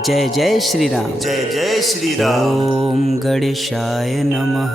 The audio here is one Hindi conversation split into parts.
जय जय श्री राम। जय जय श्री राम। ओम गणेशाय नमः।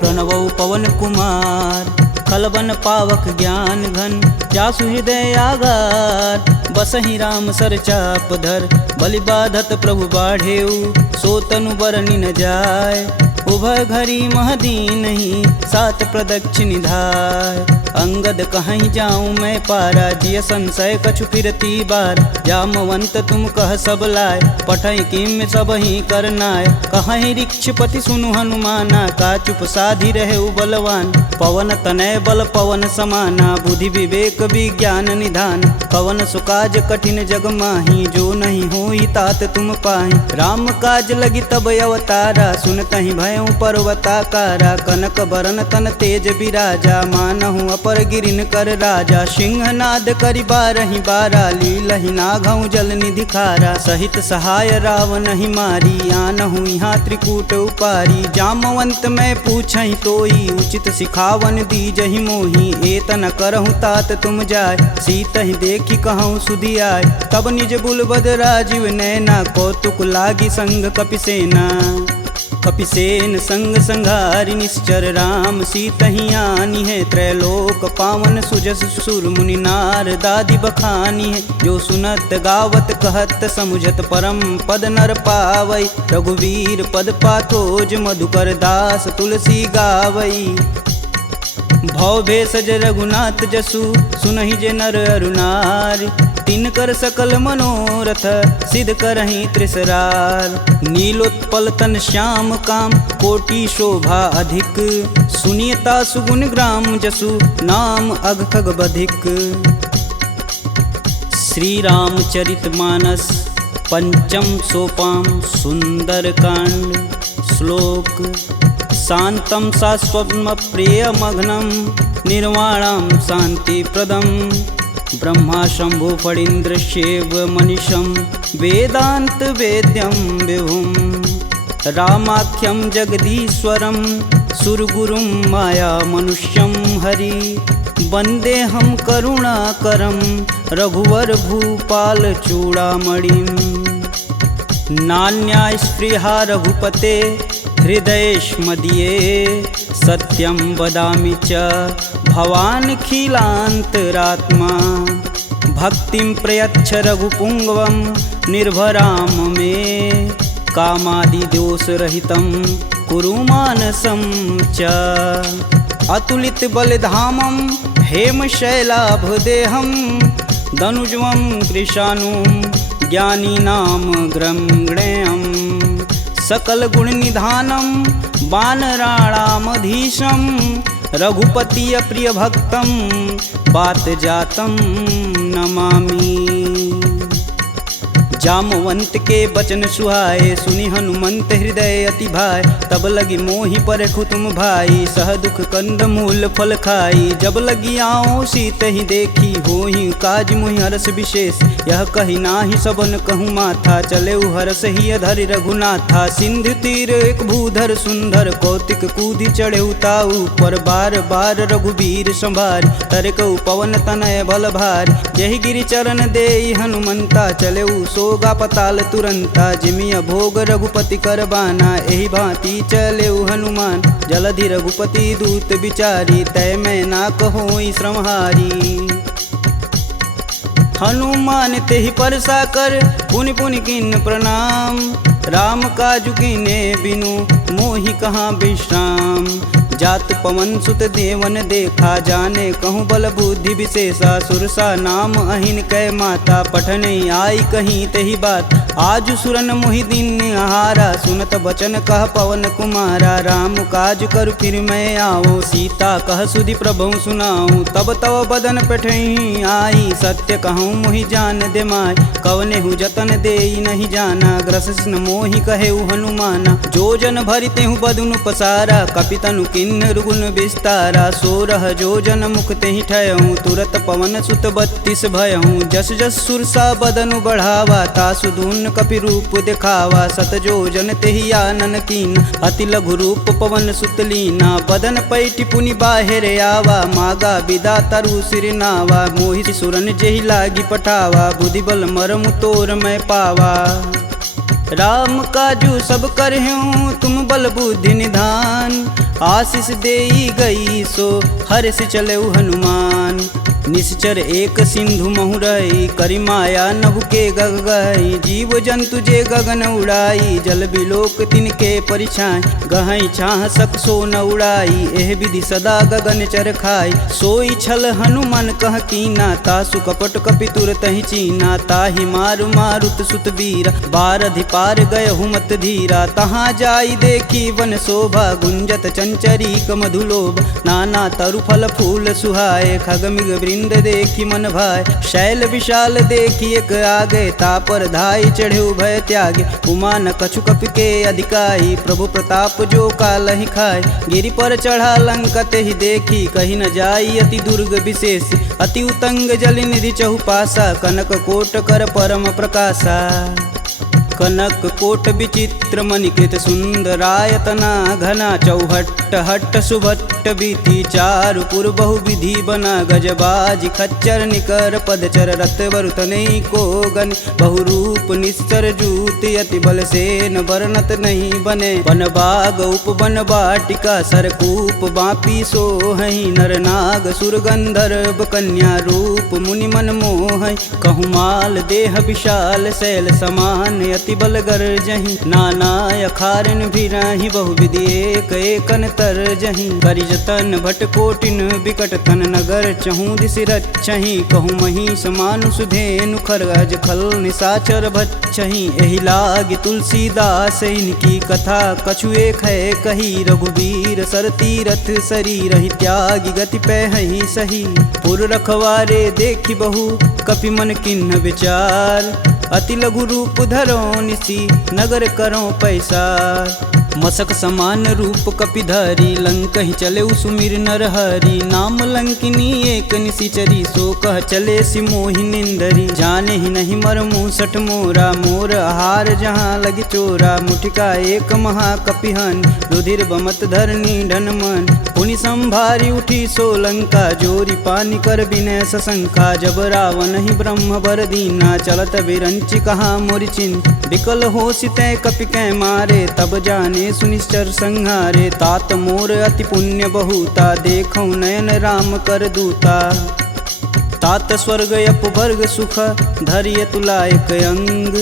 प्रणवौ पवन कुमार खलबन पावक ज्ञान घन, जासु हृदय आगार बसहि राम सर चाप धर। बलि बाधत प्रभु बाढ़ेऊ, सो तनु बरनि न जाय। उभय घरी महदीनहि, सात प्रदक्षिण धाय। अंगद कहीं जाऊं मैं पारा, जिय संशय कछु फिरती बार। जामवंत तुम कह सब लाय, पठई किम सब ही करनाय। कहीं ऋक्षपति सुनु हनुमाना, का चुप साधि रहे बलवान। पवन तनय बल पवन समाना, बुद्धि विवेक विज्ञान निधान। पवन सुकाज कठिन जग माही, जो नहीं होई तात तुम पाही। राम काज लगी तब अवतारा, सुनतहि भयउ पर्वताकारा। कनक बरन तन तेज बिराजा, मानहु अपर गिरिन कर राजा। सिंहनाद करि बारहि बारा, लीलहि नाघउ जल निधि खारा। सहित सहाय रावण ही मारी, आनहु यहाँ त्रिकूट उपारी। जामवंत मैं पूछहि तोई, उचित सिखावन दीजहि मोहि। एतन करहु तात तुम जाय, सीतहि देखि कहूँ सुधि आय। तब निज बुलबद राजीव नैना, कौतुक लागी संग कपिसेना। कपिसेन संग संघारि निश्चर, राम सीतहि आनी है। त्रैलोक पावन सुजस सुर मुनि नार दादि बखानी है। जो सुनत गावत कहत समुझत, परम पद नर पावई। रघुवीर पद पाथोज, मधुकर दास तुलसी गावई। भव भेषज रघुनाथ जसु, सुनहि जे नर अरु नारी। तिनकर सकल मनोरथ, सिद्ध करहि त्रिसरार। नीलोत्पल तन श्याम काम, कोटि शोभा अधिक। सुनियता सुगुण ग्राम जसु, नाम अघ खग बधिक। श्री रामचरित मानस पंचम सोपान, सुंदर कांड। श्लोक शांतं शाश्वतं प्रियमघ्नं, निर्वाणं शांतिप्रदं। ब्रह्मा शंभु फणीन्द्रस्यैव मनीषं, वेदांत वेद्यं विभुं। रामाख्यं जगदीश्वरं, सुरगुरुं माया मनुष्यं हरि। वन्देऽहं करुणाकरं, रघुवर भूपाल चूड़ामणिं। नान्या स्पृहा रघुपते, हृदयेष्मदीये। सत्यं वदामि च भवानखिलान्तरात्मा। भक्तिं प्रयच्छ रघुपुङ्गवं, निर्भराम मे। कामादिदोषरहितं कुरु मानसं च। अतुलित बलधामं, हेमशैलाभदेहं। दनुजवं कृशानुं, ज्ञानीनां ग्रंगणेयम्। सकल गुण निधानं, वानराणामधीशं। रघुपति प्रिय भक्तं, बात जातं नमामि। जामवंत के बचन सुहाए, सुनि हनुमंत हृदय अति भाय। तब लगी मोहि परखु तुम भाई, सह दुख कंद मूल फल खाई। जब लगी आओ सीत ही देखी, होहि काज मोहि हरस विशेष। यह कही नाही सबन कहूँ माथा, चले हरस ही अधरि रघुनाथा। सिंधु तीर एक भूधर सुंदर, कौतिक कूदि चढ़े ताऊ पर। बार बार रघुबीर संभार, तरकऊ पवन तनय बल भार। यही गिरि चरण देई हनुमंता, चले सोगा पताल तुरंता। जिमिया भोग रघुपति करबाना, एहि भांति चले हनुमान। जलधि रघुपति दूत बिचारी, तय मैं ना कहोई श्रमहारी। हनुमान तेहि परसा कर, पुनि पुनि किन्न प्रणाम। राम काजु कीने बिनु, मोहि कहाँ विश्राम। जात पवन सुत देवन देखा, जाने कहूँ बल बुद्धि विशेषा। सुरसा नाम अहिन कै माता, पठने आई कहीं तही बात। आज सुरन मोहि दिन आहारा, सुनत बचन कह पवन कुमारा। राम काज कर फिर मैं आओ, सीता कह सुधि प्रभु सुनाऊं। तब तव बदन पठई आई, सत्य कहूँ मोहि जान दे माय। कवने हु जतन देई नहीं जाना, ग्रसिन मोहि कहेउ हनुमाना। जो जन भरिते हूँ बदनु पसारा, कपितनु किन्नर गुण विस्तारा। 16 जो जन मुख तेहि ठयऊँ, तुरत पवन सुत 32 भयऊँ। जस जस सुरसा बदनु बढ़ावा, तासु दून मुन कपि रूप दिखावा। सत जो जन तेहि आनन कीन, अति लघु रूप पवन सुत लीना। बदन पैठि पुनि बाहिर आवा, मागा बिदा तरु सिर नावा। मोहि सुरन जेहि लागी पठावा, बुद्धि बल मरम तोर मैं पावा। राम काजू सब करहूँ तुम बल बुद्धि निधान, आशीष देई गई सो हर्ष चलऊ हनुमान। निश्चर एक सिंधु महुरई, करि माया नभु के गग गई। जीव जंतु जे गगन उड़ाई, जल बिलोक तिनके परिछाई। गहई छाह सक सो न उड़ाई, एह विधि सदा गगन चर खाई। सोई छल हनुमान कह कीना, तासु कपट कपि तुरतहि चीना। ताहि मारु मारुत सुत वीर, बारधि पार गय हुमत धीरा। तहाँ जाई देखी वन शोभा, गुंजत चंचरीक मधुलोभ। नाना तरु फल फूल सुहाए, खग मृग वृंद देखी मन भाए। शैल विशाल देखी एक आगे, तापर धाई चढ़े भय त्यागे। उमा न कछु कपि के अधिकाई, प्रभु प्रताप जो कालहि खाए। गिरि पर चढ़ा लंका तेहि देखी, कही न जाई अति दुर्ग विशेष। अति उतंग जल निधि चहुपासा, कनक कोट कर परम प्रकाशा। कनक कोट विचित्र मणिकृत सुंदरायतना घना। चौहट्ट हट्ट सुभट्ट बीती, चारु पुर बहु विधि बना। गजबाज खच्चर निकर पदचर, रथ वरुतनै को गन। बहुरूप निश्चर जूत, अति बल सेन वर्णत नहीं बने। वन बाग उपवन बाटिका, सरकूप बापी सोहहि। नर नाग सुर गंधर्व कन्या, रूप मुनि मन मोहै। कहु देह विशाल शैल समान, अति बल गर्जहि। नाना अखारन भिराहि, बहुविधि एक एकन तरजहि। करि जतन भट कोटिन बिकट तन, नगर चहु दिस रक्षहि। कहु महिष मानुष धेनु, खरगज खल निशाचर भक्षहि। एहि लागी तुलसीदास इनकी कथा, कछु एक है कही। रघुवीर सर तीरथ शरीरहि, त्यागी गति पैहि सही। पुर रखवारे देखि बहु, कपि मन किन्ह विचार। अति लघु रूप धरो निसी, नगर करो पैसार। मसक समान रूप कपिधरी, लंकहि चले सुमिर नर हरि। नाम लंकिनी एक निशिचरी, सो कह चले सिमोहि निंदरी। जाने ही नहीं मर मूसठ मोरा, मोर आहार जहाँ लगी चोरा। मुठिका एक महाकपिहन, रुधिर बमत धरनी ढन मन। पुनि संभारी उठी सो लंका, जोरी पानी कर बिनय सशंका। जब रावण ही ब्रह्म बर दीना, चलत बिरंचि कहा मोरि चिन्ह। विकल होसि तै कपि कै मारे, तब जाने सुनिश्चर संहारे। तात मोर अति पुण्य बहुता, देखौ नयन राम कर दूता। तात स्वर्ग अपवर्ग सुख, धरिय तुलायक अंग।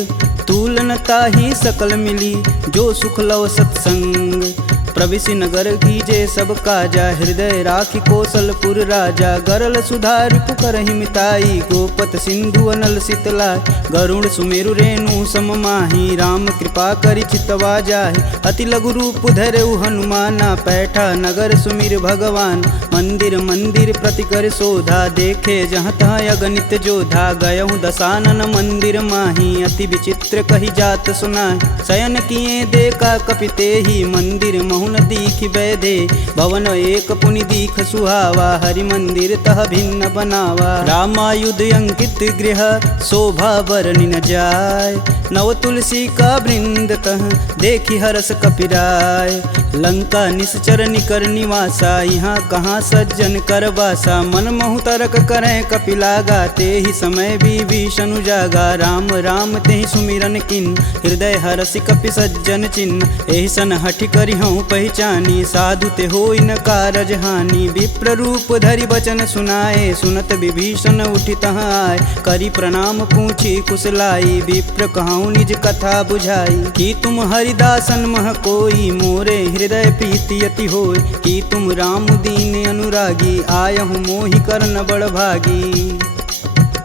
तुलन ताहि सकल मिली, जो सुख लव सत्संग। प्रविशि नगर कीजे सब काजा, हृदय राखि कौशलपुर राजा। गरल सुधार पुकरहि मिताई, गोपत सिंधु अनल शीतलाय। गरुड़ सुमेरु रेणु सम माही, राम कृपा करि चितवा जाहि। अति लघु रूप धरऊ हनुमाना, पैठा नगर सुमिर भगवान। मंदिर मंदिर प्रति कर शोधा, देखे जहाँ तहाँ अगणित जोधा। गयहु दशानन मंदिर माही, अति विचित्र कही जात सुनाई। शयन किए देखा कपि तेहि, मंदिर महुन दीख बैधे। भवन एक पुनि दीख सुहावा, हरि मंदिर तह भिन्न बनावा। रामायुध अंकित गृह, शोभा बरनि न जाय। नव तुलसी का वृंद तह, देखि हरस कपिराय। लंका निश्चर निकर निवासा, यहाँ कहाँ सज्जन कर बासा। मन महु तरक करें कपिलागा, तेहि समय विभीषण जागा। राम राम तेहि सुमिरन किन, हृदय हरसि कपि सज्जन चिन्ह। एहि सन हठि करिहउँ पहचानी, साधु ते होई न कारज हानि। विप्र रूप धरि बचन सुनाए, सुनत विभीषण उठि तहाँ आए। करि प्रणाम पूछी कुशलाई, विप्र कहूँ निज कथा बुझाई। कि तुम हरिदासन मह कोई, मोरे हृदय प्रीति अति होय। कि तुम राम दीन अनुरागी, आयहु मोहि करन बड़ भागी।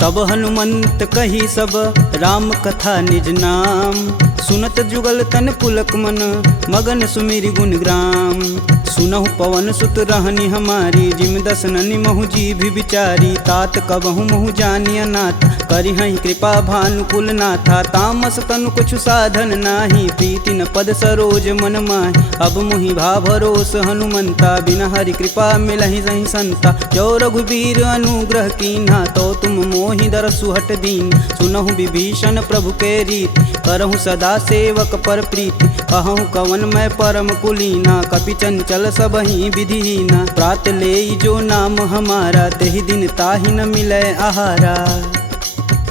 तब हनुमंत कही सब, राम कथा निज नाम। सुनत जुगल तन पुलक मन, मगन सुमिरि गुण ग्राम। सुनहु पवन सुत रहनी हमारी, जिम दस ननि महु जी भी विचारी। तात कबहु महु जानी अनाथ, करिहहि कृपा भानुकुल नाथा। तामस तनु कुछु साधन नाही, प्रीति न पद सरोज मन माहि। अब मुहि भा भरोस हनुमंता, बिना हरि कृपा मिलहि सही संता। जो रघुबीर अनुग्रह कीन्हा, तो तुम मोहि दरसु हट दीन। सुनहु विभीषण प्रभु के रीति, करहु सदा सेवक पर प्रीति। कहूँ कवन मैं परम कुलीना, कपि चंचल सबहि विधिहीना। प्रात लेई जो नाम हमारा, तेहि दिन ताहि न मिलै आहारा।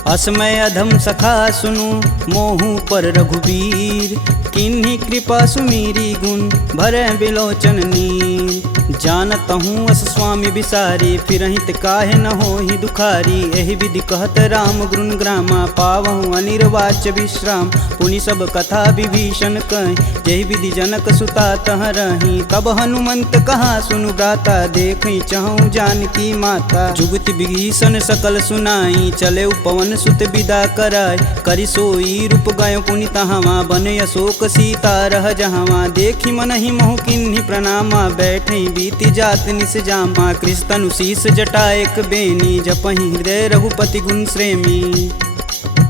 असमय अधम सखा सुनु, मोहु पर रघुबीर। किन्हीं कृपा सुमीरी गुण, भरै बिलोचन नीर। जानत हूँ अस स्वामी बिसारी, फिरहित काहे न होहि दुखारी। एहि विधि कहत राम गुण ग्रामा, पावहु अनिर्वाच्य विश्राम। पुनि सब कथा विभीषण कहि, जेहि विधि जनक सुता तह रही। तब हनुमंत कहा सुनु भ्राता, देखहि चहु जानकी माता। जुगति विभीषण सकल सुनाई, चले पवन सुत विदा कराई। करि सोई रूप गयो पुनि तहावा, बन अशोक सीता रह जहावा। देखि मनहि महु किन्हि प्रणामा, बैठे बीति जात निस जामा। कृष्ण शीस जटा एक बेनी, जपहि हृदय रघुपति गुण श्रेमी।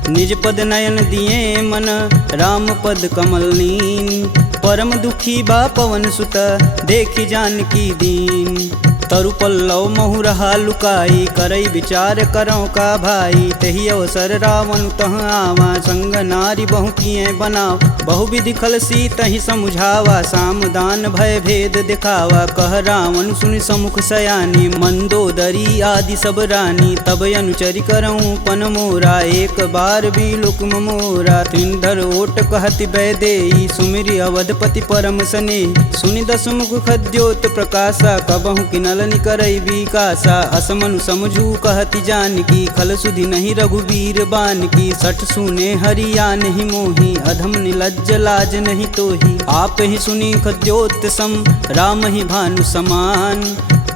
निज पद नयन दिए मन, राम पद कमल नीन। परम दुखी बा पवन सुत, देखि जानकी दीन। तरु पल्लव महु रहा लुकाई, करई विचार करौ का भाई। तही अवसर रावण तह आवा, संग नारी बहु किए बनाव। बहु विधि खल सीतहि समुझावा, साम दान भय भेद दिखावा। कह रावण सुनि समुख सयानी, मंदोदरी आदि सब रानी। तब अनुचरि करऊँ पन मोरा, एक बार भी लुक मोरा। त्रिंधर ओट कहति बैदेई, सुमिरि अवधपति परम स्नेही। सुनि दस मुख खद्योत प्रकाशा, कबहु किनल निकरई विकासा। असमनु समझू कहति जानकी, खल सुधि नहीं रघुबीर बानकी। सठ सुने हरिया नहीं मोही, अधम निलज्ज लाज नहीं तोही। आप ही सुनी खद्योत सम, राम ही भानु समान।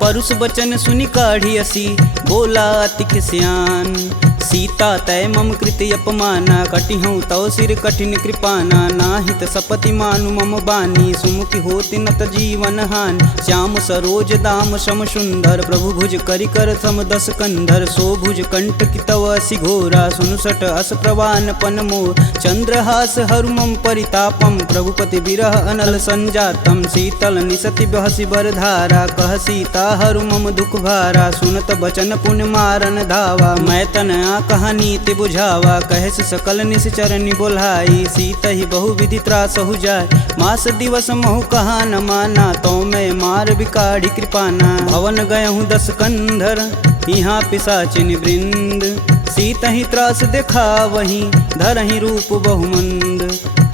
परुष बचन सुनि काढ़ी असी, बोला अति खिसियान। सीता तय मम कृति अपमाना, कटिहूँ तव सिर कठिन कृपाना। नाहित सपति मानु मम बानी, सुमुखी होति नत जीवन हानि। श्याम सरोज दाम सम सुंदर, प्रभु भुज करि कर सम दस कंधर। सो भुज कंठ की तव असि घोरा, सुनुसट अस प्रवान पन मोर। चंद्रहास हरु मम परितापम, प्रभुपति बिरह अनल संजातम। शीतल निसति बहसि बरधारा, कह सीता हरु मम दुख भारा। सुनत बचन पुन मारन धावा, मैं तन कहानी ते बुझावा। कहस सकल निश्चरनि बोलाई, सीतहि बहु विधि त्रासहु जाय। मास दिवस महु कहा न माना, तो मैं मार बिकाढ़ी कृपाना। भवन गयहूँ दस कंधर, यहाँ पिशाचिन वृंद। सीतहि त्रास दिखावहि, धरहि रूप बहुमंद।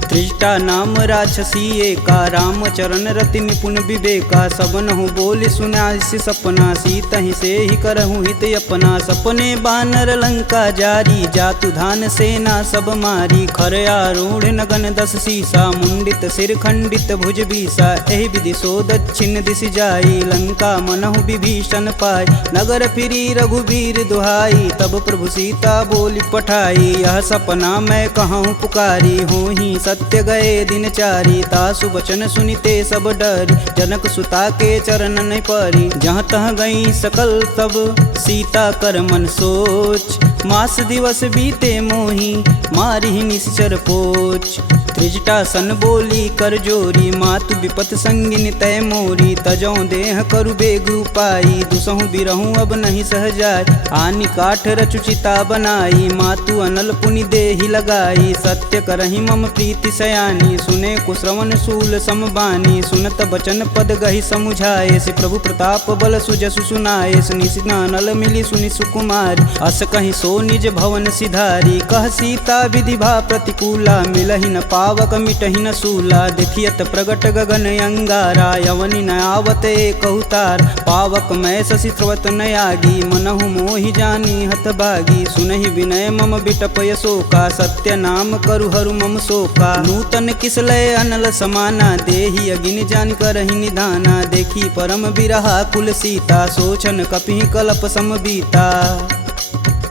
त्रिजटा नाम राक्षसी एका, राम चरण रति निपुण विवेका। सबनहु बोलि सुनासि सपना, सीतहि से ही करहु हित अपना। सपने बानर लंका जारी, जातु धान सेना सब मारी। खर आरूढ़ नगन दस सीसा, मुंडित सिर खंडित भुज बीसा। एहि विधि सो दक्षिण दिश जाई, लंका मनहु विभीषण पाई। नगर फिरी रघुबीर दुहाई, तब प्रभु सीता बोली पठाई। यह सपना मैं कहूँ पुकारी, होहि सत्य गए दिन चारी। तासु बचन सुनिते सब डरी, जनक सुता के चरण नहीं परी। जहाँ तह गई सकल तब, सीता कर मन सोच। मास दिवस बीते मोही, मारी निश्चर पोच। त्रिजटा सन बोली कर जोरी, मातु विपत संगिन तय मोरी। तजौ देह करु बेग उपाई, दुसहु बिरहु अब नहीं सह जाय। आनि काठ रचुचिता बनाई, मातु अनल पुनि देहि लगाई। सत्य करहि मम प्रीति सयानी, सुने कुश्रवण शूल समबानी। सुनत बचन पद गहि समुझाए, से प्रभु प्रताप बल सुजसु सुनाए। निशिना नल मिली सुनि सुकुमारी, अस कहि सो निज भवन सिधारी। कह सीता विधि भा प्रतिकूला, मिलहि न पावक मिटहि न सूला। देखियत प्रगट गगन अंगारा, यवनि न आवत एक अवतार। पावक मैं शशि स्रवत न आगी, मनहु मोहि जानी हत भागी। सुनहि विनय मम बिटपय शोका, सत्य नाम करु हरु मम शोका। नूतन किसलय अनल समाना, देहि अगिन जान करहि निधाना। देखी परम बिरहा कुल सीता, सोचन कपि कलप सम बीता।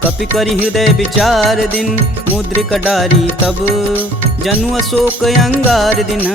कपि करि हृदय विचार दिन, मुद्रिक डारी तब। जनु अशोक अंगार दिन,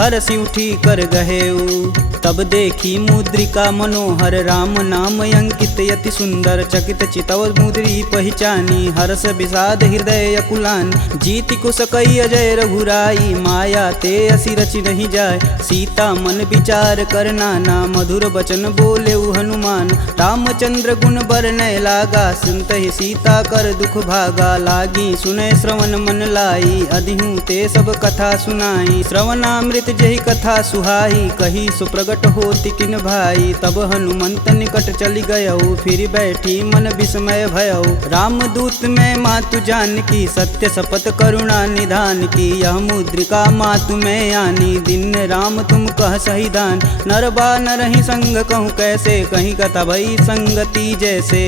हरसि उठी कर गहेऊ। तब देखी मुद्रिका मनोहर राम नाम अंकित यति सुंदर चकित चितव मुद्री पहचानी हर्ष विषाद हृदय अकुलान जीति कुश कई अजय रघुराई माया ते असी रचि नहीं जाय सीता मन विचार कर नाना मधुर वचन बोले हनुमान रामचंद्र गुण बरनय लागा सुनत ही सीता कर दुख भागा लागी सुनय श्रवण मन लाई अधिहूँ ते सब कथा सुनाई श्रवणामृत जही कथा सुहाई कही सुप्रगट होति किन भाई तब हनुमंत निकट चली गयऊ फिर बैठी मन विस्मय भयऊ रामदूत में मातु जान की सत्य शपथ करुणा निधान की यह मुद्रिका मातु में आनी दिन राम तुम कह सही दान नरबा नरहि संग कहूँ कैसे कहीं कथा भई संगति जैसे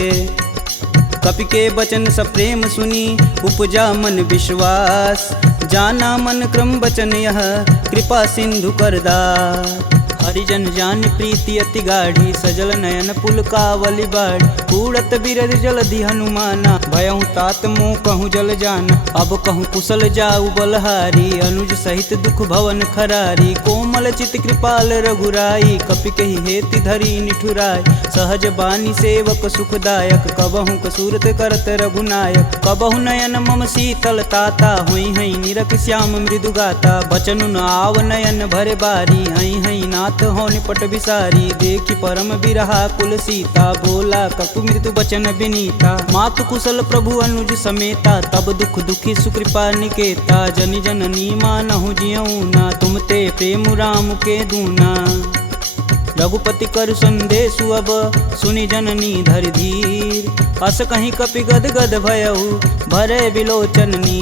कपि के बचन सप्रेम सुनी उपजा मन विश्वास जाना मन क्रम बचन यह कृपा सिंधु करदा हरिजन जान प्रीति अति गाढ़ी सजल नयन पुल कावली बाढ़ कूड़त बिरद जलधि हनुमाना भयहु तात मोह कहूँ जल जान अब कहूँ कुशल जाऊ बलहारी अनुज सहित दुख भवन खरारी कोमल चित कृपाल रघुराई कपि कही हेति धरी निठुराय सहज बानी सेवक सुखदायक कबहु कसूरत करत रघुनायक कबहु नयन मम शीतल ताता हुई हई निरख श्याम मृदु गाता बचनु न आव नयन भरे बारी हई हई नाथ हो निपट विसारी देखी परम बिरहा कुल सीता बोला कपु मृदु बचन विनीता मातु कुशल प्रभु अनुज समेता तब दुख दुखी सुकृपा निकेता जनि जननी मानहु जियऊ ना तुम ते प्रेम राम के दूना रघुपति कर संदेशु अब सुनि जननी धर धीर अस कहीं कपि गद गद भयऊ भरे विलोचननी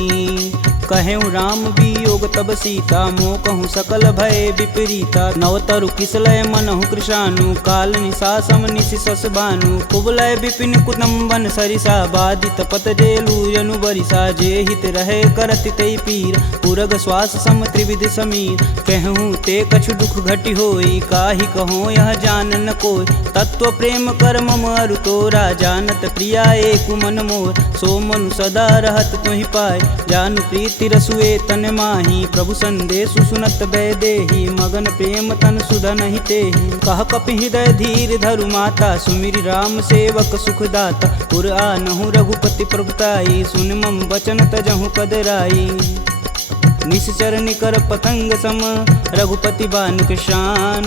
कहेऊ राम वियोग तब सीता मोह कहूँ सकल भय विपरीता नवतरु किसलय मनहु कृशानु काल निशा सम निशिस भानु कुबलय विपिन कुतुम्बन सरिसा बादित पत जेलु यनु बरिसा जे हित रहे करति तै पीर पुरग श्वास सम त्रिविध समीर कहूँ ते कछु दुख घटि होई काहि कहो यह जान न कोय तत्व प्रेम कर मम अरु तोरा जानत प्रिया एक मन मोर सो मनु सदा रहत तुहि पाय जानु प्रीति तिरसुए तन माही प्रभु संदेशु सुनत बैदेही मगन प्रेम तन सुधन ही तेहि कह कपि हृदय धीर धरु माता सुमिरि राम सेवक सुखदाता पुर आनहु रघुपति प्रभुताई सुन मम वचन तजहु कदराई निश्चर निकर पतंग सम रघुपति बान कृशान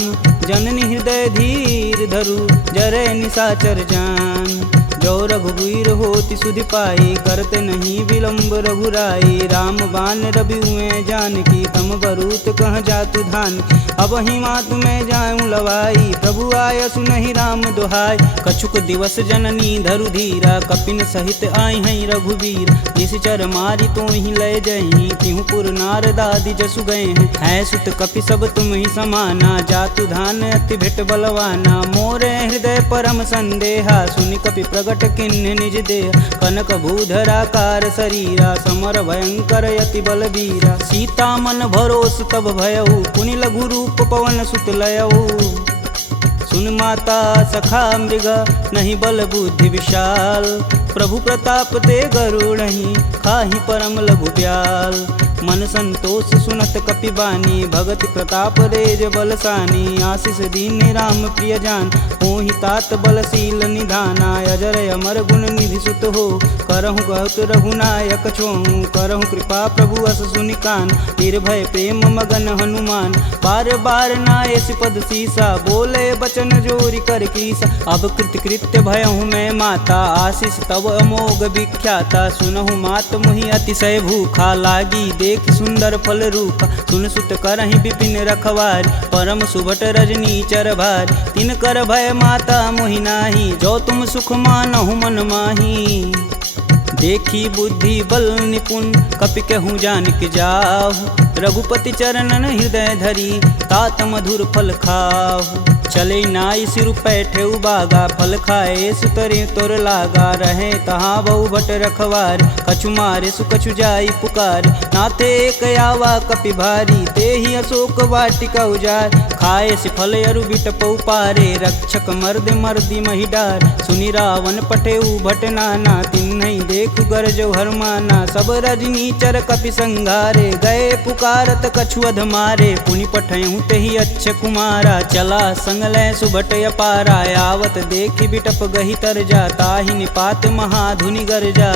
जननी हृदय धीर धरु जरे निशाचर जान जो रघुवीर होति सुधि पाई करते नहीं विलंब रघुराई राम बान रवि हुए जानकी तम बरूत कह जातु धान अब ही मातु में जाऊं लवाई प्रभु आय सुनहि राम दुहाई कछुक दिवस जननी धरु धीरा कपिन सहित आई हैं रघुवीर निश्चर मारी तो ही लय जही तिहु पुर नारदादि जसु गए हैं सुत कपि सब तुम ही समाना जातु धान अति भेट बलवाना मोरे हृदय परम संदेहा सुनि कपि प्रगट किन्ह निज देह कनक भूधराकार शरीरा समर भयंकर यति बलबीरा सीता मन भरोस तब भयऊ पुनि लघु रूप पवन सुत लयऊ सुन माता सखा मृग नहीं बल बुद्धि विशाल प्रभु प्रताप ते गरुड़हि खाहि परम लघु ब्याल मन संतोष सुनत कपिबानी भगत प्रताप रेज बलसानी आशीष दीन राम प्रिय जान होहि तात बलशील निधाना अजर अमर गुण निधि सुत हो करहु कहत रघुनायक छोहु करहु कृपा प्रभु अस सुनिकान निर्भय प्रेम मगन हनुमान बार बार नायस पद सीसा बोले बचन जोरी कर कीसा अब कृत्य भयहु मैं माता आशीष तब अमोघ विख्याता सुनहु मात मुहि अतिशय भूखा लागी देख सुंदर फल रूप सुन सुत करहि विपिन रखवार परम सुभट रजनी चर भार तिन कर भय माता मोहि नाही जो तुम सुख मानहु मन माही देखी बुद्धि बल निपुण कपि कहूँ जानिक जाहु रघुपति चरणन हृदय धरी तात मधुर फल खाहु चले नाई सिर पैठे बागा फल खाए सुतरे तोर लागा रहे तहाँ बहु भट रखवार कछु मारे सुकछु जाई पुकार नाथे एक आवा कपि भारी ते ही अशोक वाटिका उजार खाए से फल अरु बिटप उपारे रक्षक मर्द मर्दी महिडार सुनि रावण पटेऊ भट नाना तिन्हि देखु गरजो हरमाना सब रजनी चर कपि संघारे गए पुकारत कछु अध मारे पुनि पठयहु तेहि अच्छ कुमारा चला संग लै सुभट अपारा आवत देखि बिटप गहि तर जा ताहि निपात महाधुनि गरजा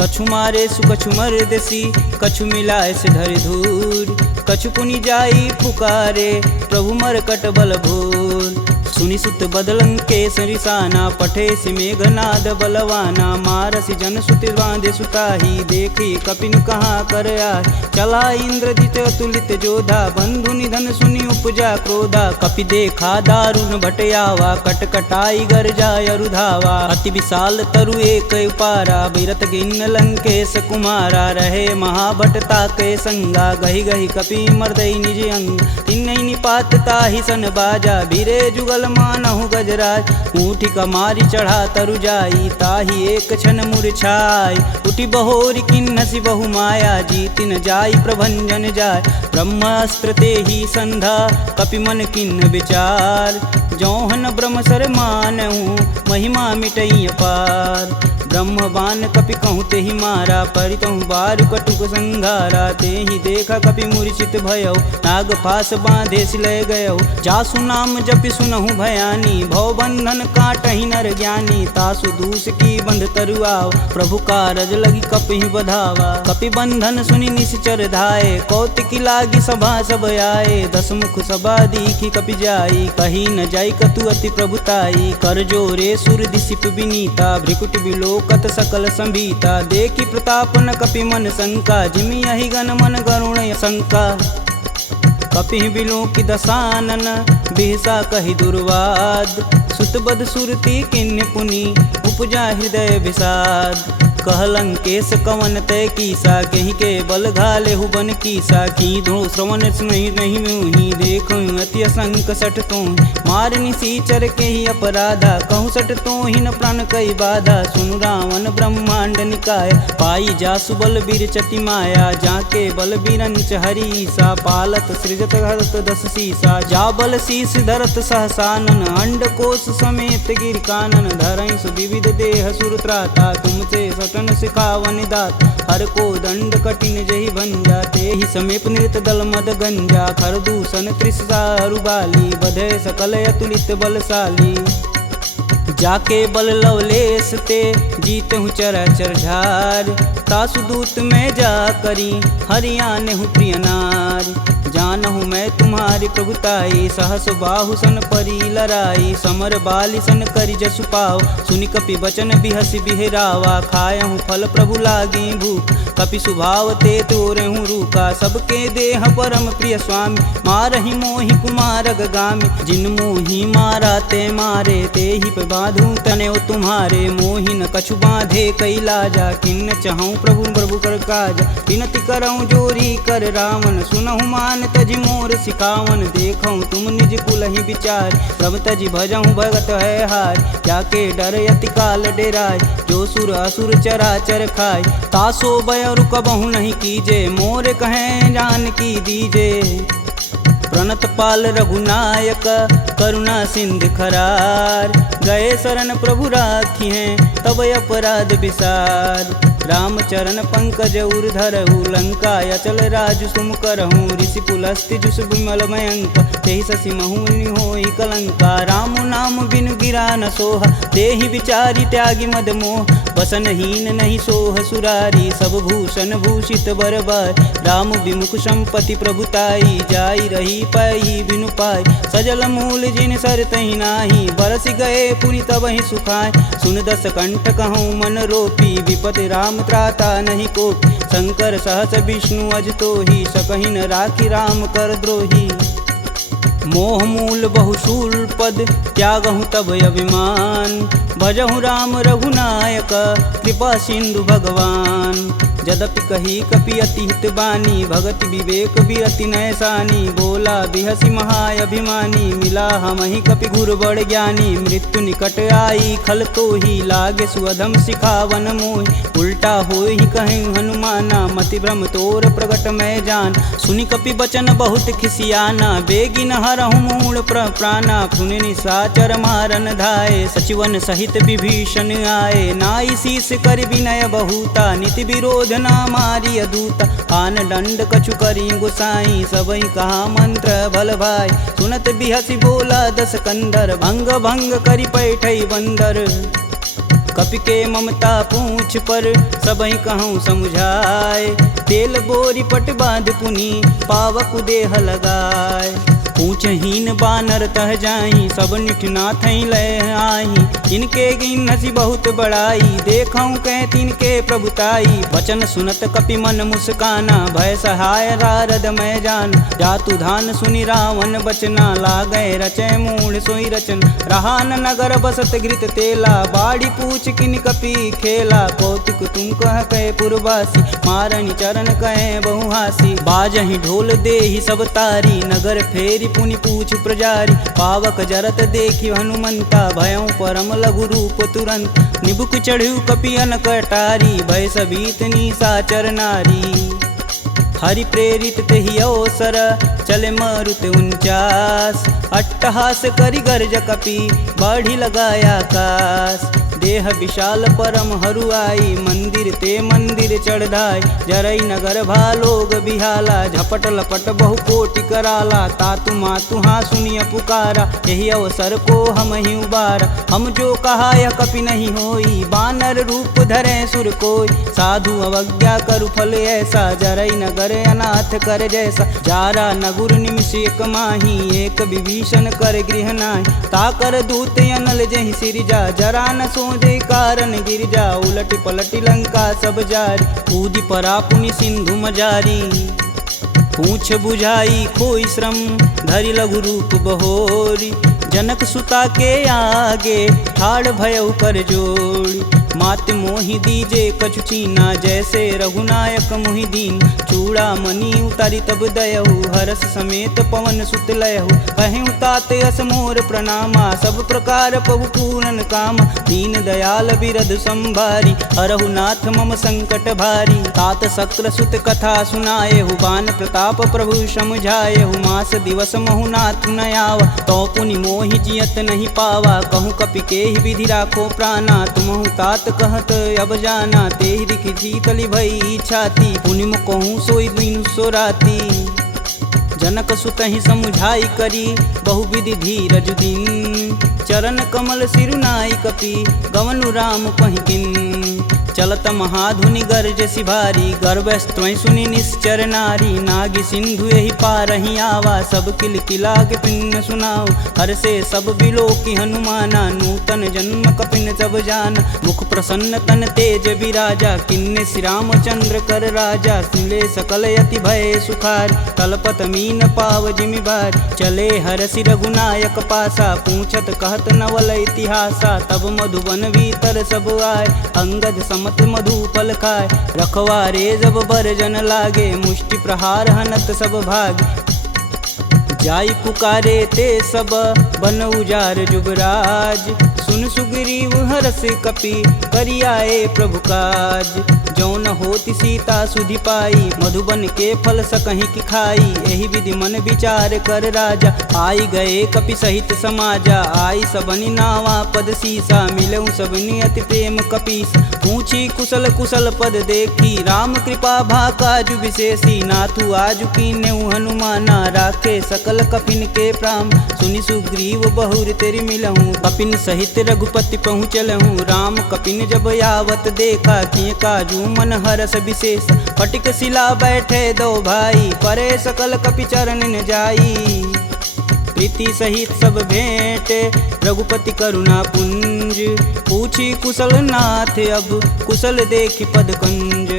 कछु मारे सु कछु मर देसी कछु मिलाए से धरि धूर कछु पुनि जाई पुकारे प्रभु मरकट बल भूर सुनि सुत बदलं के सरिसाना पठे सि मेघनाद बलवाना मारसि जन सुति बांधे सुताही देखी कपिन कहाँ कर आए चला इंद्रजित अतुलित जोधा बंधु निधन सुनि उपजा क्रोधा कपि देखा दारुण भटयावा कटकटाई गरजा अरुधावा अति विशाल तरु एक उपारा बिरत गिन्न लंकेश कुमारा रहे महाभटता के संगा गहि गहि कपि मर्दई निज अंग तिन्हि निपात ताहि सन बाजा बीरे जुगल मानहु गजराज ऊँटी कमारी चढ़ा तरु जाई ताहि एक क्षण मूर्छाई उठी बहोरी किन्नसी बहु माया जीतिन जाई प्रभंजन जाय ब्रह्मास्त्र तेहि संधा कपि मन किन्न विचार जौहन ब्रह्म सर मानहु महिमा मिटई अपार ब्रह्म बान कपि कहूँ तेहि मारा परितहु बारु कटुक संघारा तेहि देखा कपि मूर्छित भयौ नाग फास बांधे सिलय गयौ जासु नाम जपि सुनहु भयानी भव बंधन काटहि नर ज्ञानी तासु दूस की बंध तरुआव प्रभु कारज लगी कपि बधावा कपि बंधन सुनि निश्चर धाये कौतिकी लागी सभा सब आए दस मुख सभा दीखी कपि जाई कही न जाई कतु अति प्रभुताई कर जोरे सुर दिसिप विनीता भ्रिकुट बिलोकत सकल संभीता देखी प्रताप न कपि मन शंका जिमि यही गण मन गरुण शंका कपि बिलोकि दसानन बिहसा कहि दुर्वाद सुतबद सुरति किन्य पुनि उपजा हृदय विषाद कहलंकेश कवन तय कीसा कहीं के बल घाले हुबन कीसा की धो श्रवण नहीं नहीं मुही देखो अति असंक सठ तो मार निसीचर के ही अपराधा कहूँ सठ तो ही न प्राण कई बाधा सुनु रावण ब्रह्मांड निकाय पाई जासु बल बीर चटी माया जाके बल बीरंच हरीसा पालत सृजत हरत दस सीसा जा बल शीस धरत सहसानन अंड कोश समेत गिर कानन धरई सुविविध देह सुरत्राता तुमसे सटन सिखावन दात हर को दंड कठिन जही भंजा तेहि समीप नृत दल मद गंजा खर दूषण त्रिषा रुबाली बधे सकल अतुलित बलशाली जाके बल लवलेश ते जीतहु चराचर झार तासु दूत में जा करी हरियाने हूँ प्रिय नार जानहु मैं तुम्हारी प्रभुताई सहस बाहु सन परी लराई समर बाली सन करी जसु पाव सुनि कपि बचन बिहसी बिहरावा खायहु फल प्रभु लागी भूख कपि सुभाव ते तोरहु रूका सबके देह परम प्रिय स्वामी मारहि मोहि कुमार गामी जिन मोहि मारा ते मारे ते ही पे बांधू तने तुम्हारे मोहि न कछु बांधे कैलाजा किन्न चहूँ प्रभु प्रभु कर काज विनति करऊँ जोरी कर रावण सुनहु मान तजि मोर सिखावन देखऊँ तुम निज कुल ही विचार प्रभ तजि भजऊँ भगत है हार जाके डर यति काल डेराय जो सुर असुर चराचर खाय तासो बय रुकबहु नहीं कीजे मोर कहें जान की दीजे प्रणत पाल रघुनायक करुणा सिंध खरार गए शरण प्रभु राखी हैं तब अपराध विसार रामचरण पंकज उर्धरहु लंका अचल राजु सुम करहूँ ऋषि पुलस्ति जुस विमल मयंक तेहि शशि महुनि होई कलंका राम नाम बिनु गिरा न सोह देहि विचारी त्यागी मद मोह बसनहीन नहीं सोह सुरारी सब भूषण भूषित बरबर राम विमुख संपत्ति प्रभुताई जाई रही पाई बिनु पाई सजल मूल जिन सर तहि नाही बरस गए पुनि तबहि सुखाय सुन दस कंठ कहूँ मन रोपी विपति राम त्राता नहीं कोपी शंकर सहस विष्णु अज तो ही सकहि न राखी राम कर द्रोही मोह मूल बहुशूल पद त्यागहु तब अभिमान भजहु राम रघुनायक कृपा सिंधु भगवान जदपि कही कपि अति हित बानी, भगति विवेक बिरति नैसानी। बोला बिहसी महाय अभिमानी, मिला हमहि कपि गुर बड़ ज्ञानी। मृत्यु निकट आई खल तो ही, लागे सुअधम सिखावन मोहि। उल्टा होई कहीं हनुमाना, मति भ्रम तोर प्रगट मैं जान। सुनि कपि बचन बहुत खिसियाना, बेगिन हरहु मूल प्राणा। पुनि निशाचर मारन धाये, सचिवन सहित विभीषण आए। नाई शीस कर विनय बहुता, नीति विरोध ना मारी अदूता। आन दंड कछु करी गुसाई, सबई कहा मंत्र भल भाई। सुनत बिहसी बोला दस कंदर, भंग भंग करि पैठई बंदर। कपि के ममता पूछ पर, सबई कहूँ समझाए। तेल बोरी पट बांध पुनि, पावक देह लगाए। पूछहीन बानर तह जाही, सब निठना थई लय आही। इनके गिन हसी बहुत बड़ाई, देखऊँ कह तिनके प्रभुताई। वचन सुनत कपि मन मुस्काना, भय सहाय रारद मैं जान। जातु धान सुनि रावण बचना, लागय रचय मूढ़ सोई रचन। रहा न नगर बसत घृत तेला, बाड़ी पूछ किन कपि खेला। कौतुक तुम कह कहे पुरवासी, मारनि चरण कहे बहुहासी। बाजहि ढोल देहि सब तारी, नगर फेरी पुनि पूछ प्रजारी। पावक जरत देखि हनुमंता, भयं परम लघु रूप तुरंत। निबुक चढ़ु कपि अनक अटारी, भय सबीत निशाचर नारी। हरि प्रेरित तेहि अवसर, चले मारुत 49। अट्टहास करि गर्ज कपि, बाढ़ि लगाया आकाश। देह विशाल परम हरुआई, मंदिर ते मंदिर चढ़ाई। जरई नगर भालोग बिहाला, झपट लपट बहु कोटि कराला। तातु मातु हाँ सुनिय पुकारा, यही अवसर को हम ही उबारा। हम जो कहा यह कपि नहीं होई, बानर रूप धरे सुर कोई। साधु अवज्ञा करु फल ऐसा, जरई नगर अनाथ कर जैसा। जारा नगुर निमिष एक माही, एक विभीषण कर गृह नाहि। ताकर दूत अनल जहि सिरजा, जरा न सो दे कारण गिरजा। उलटि पलटि लंका सब जारी, कूदि परा पुनि सिंधु मजारी। पूछ बुझाई खोई श्रम, धरि लघु रूप बहोरी। जनक सुता के आगे, ठाड़ भयउ कर जोड़ी। मात मोहि दीजे कछु चीना, जैसे रघुनायक मोहि दीन। चूड़ा मणि उतारी तब दयहु, हरस समेत पवन सुत लयहु। कहें तात यस मोर प्रणामा, सब प्रकार प्रभु पूरन काम। दीन दयाल बिरध संभारी, हरहु नाथ मम संकट भारी। तात शक्र सुत कथा सुनाएहु, बान प्रताप प्रभु समझाएहु। मास दिवस महु नाथ न आवा, तो पुनि मोहि जियत नहीं पावा। कहूँ कपि केहि विधि राखो प्राणा, तुमहु तात कहत अब जाना। तेहि दिखि शीतलि भई छाती, पुनि कहूँ सोई दिन सो राती। जनक सुतहि समुझाई करी, बहुविधि धीरज दिन। चरण कमल सिरुनाई कपि, गवनु राम पहिकिन। चलत महाधुनि गर्ज सिभारी, गर्भस्त्वं सुनि निश्चर नारी। नागी सिंधु यही पारहि आवा, सब किल किला के पिन सुनाओ। हर से सब बिलोकि हनुमाना, नूतन जन्म कपिन सब जान। मुख प्रसन्न तन तेज विराजा, किन्ने श्री रामचंद्र कर राजा। सुले सकल यति भय सुखार, तलपत मीन पाव जिमि बार। चले हरसि रघुनायक पासा, पूछत कहत नवल इतिहासा। तब मधुबन भीतर सब आए, अंगद मत मधुपल खाए। रखवारे जब बरजन लागे, मुष्टि प्रहार हनत सब भाग। जाई पुकारे ते सब, बन उजार जुबराज। सुन सुग्रीव हरस कपि, करियाए प्रभु काज। जौन होति सीता सुधि पाई, मधुबन के फल सकहि की खाई। एहि विधि मन विचार कर राजा, आई गए कपि सहित समाजा। आई सबनि नावा पद सीसा, मिलऊँ सबनि अति प्रेम कपीस। पूछी कुशल कुशल पद देखी, राम कृपा भा काजु विशेषी। नाथु आजु कीन्हु हनुमाना, राखे सकल कपिन के प्राम। सुनि सुग्रीव बहुर तेरि मिलहूँ, कपिन सहित रघुपति पहुँचलहूँ। राम कपिन जब यावत देखा, किए काजू मन हरस विशेष। फटिक शिला बैठे दो भाई, परे सकल कपि चरण न जाई। प्रीति सहित सब भेंट, रघुपति करुणा पुंज। पूछी कुशल नाथ अब, कुशल देखि पद कंज।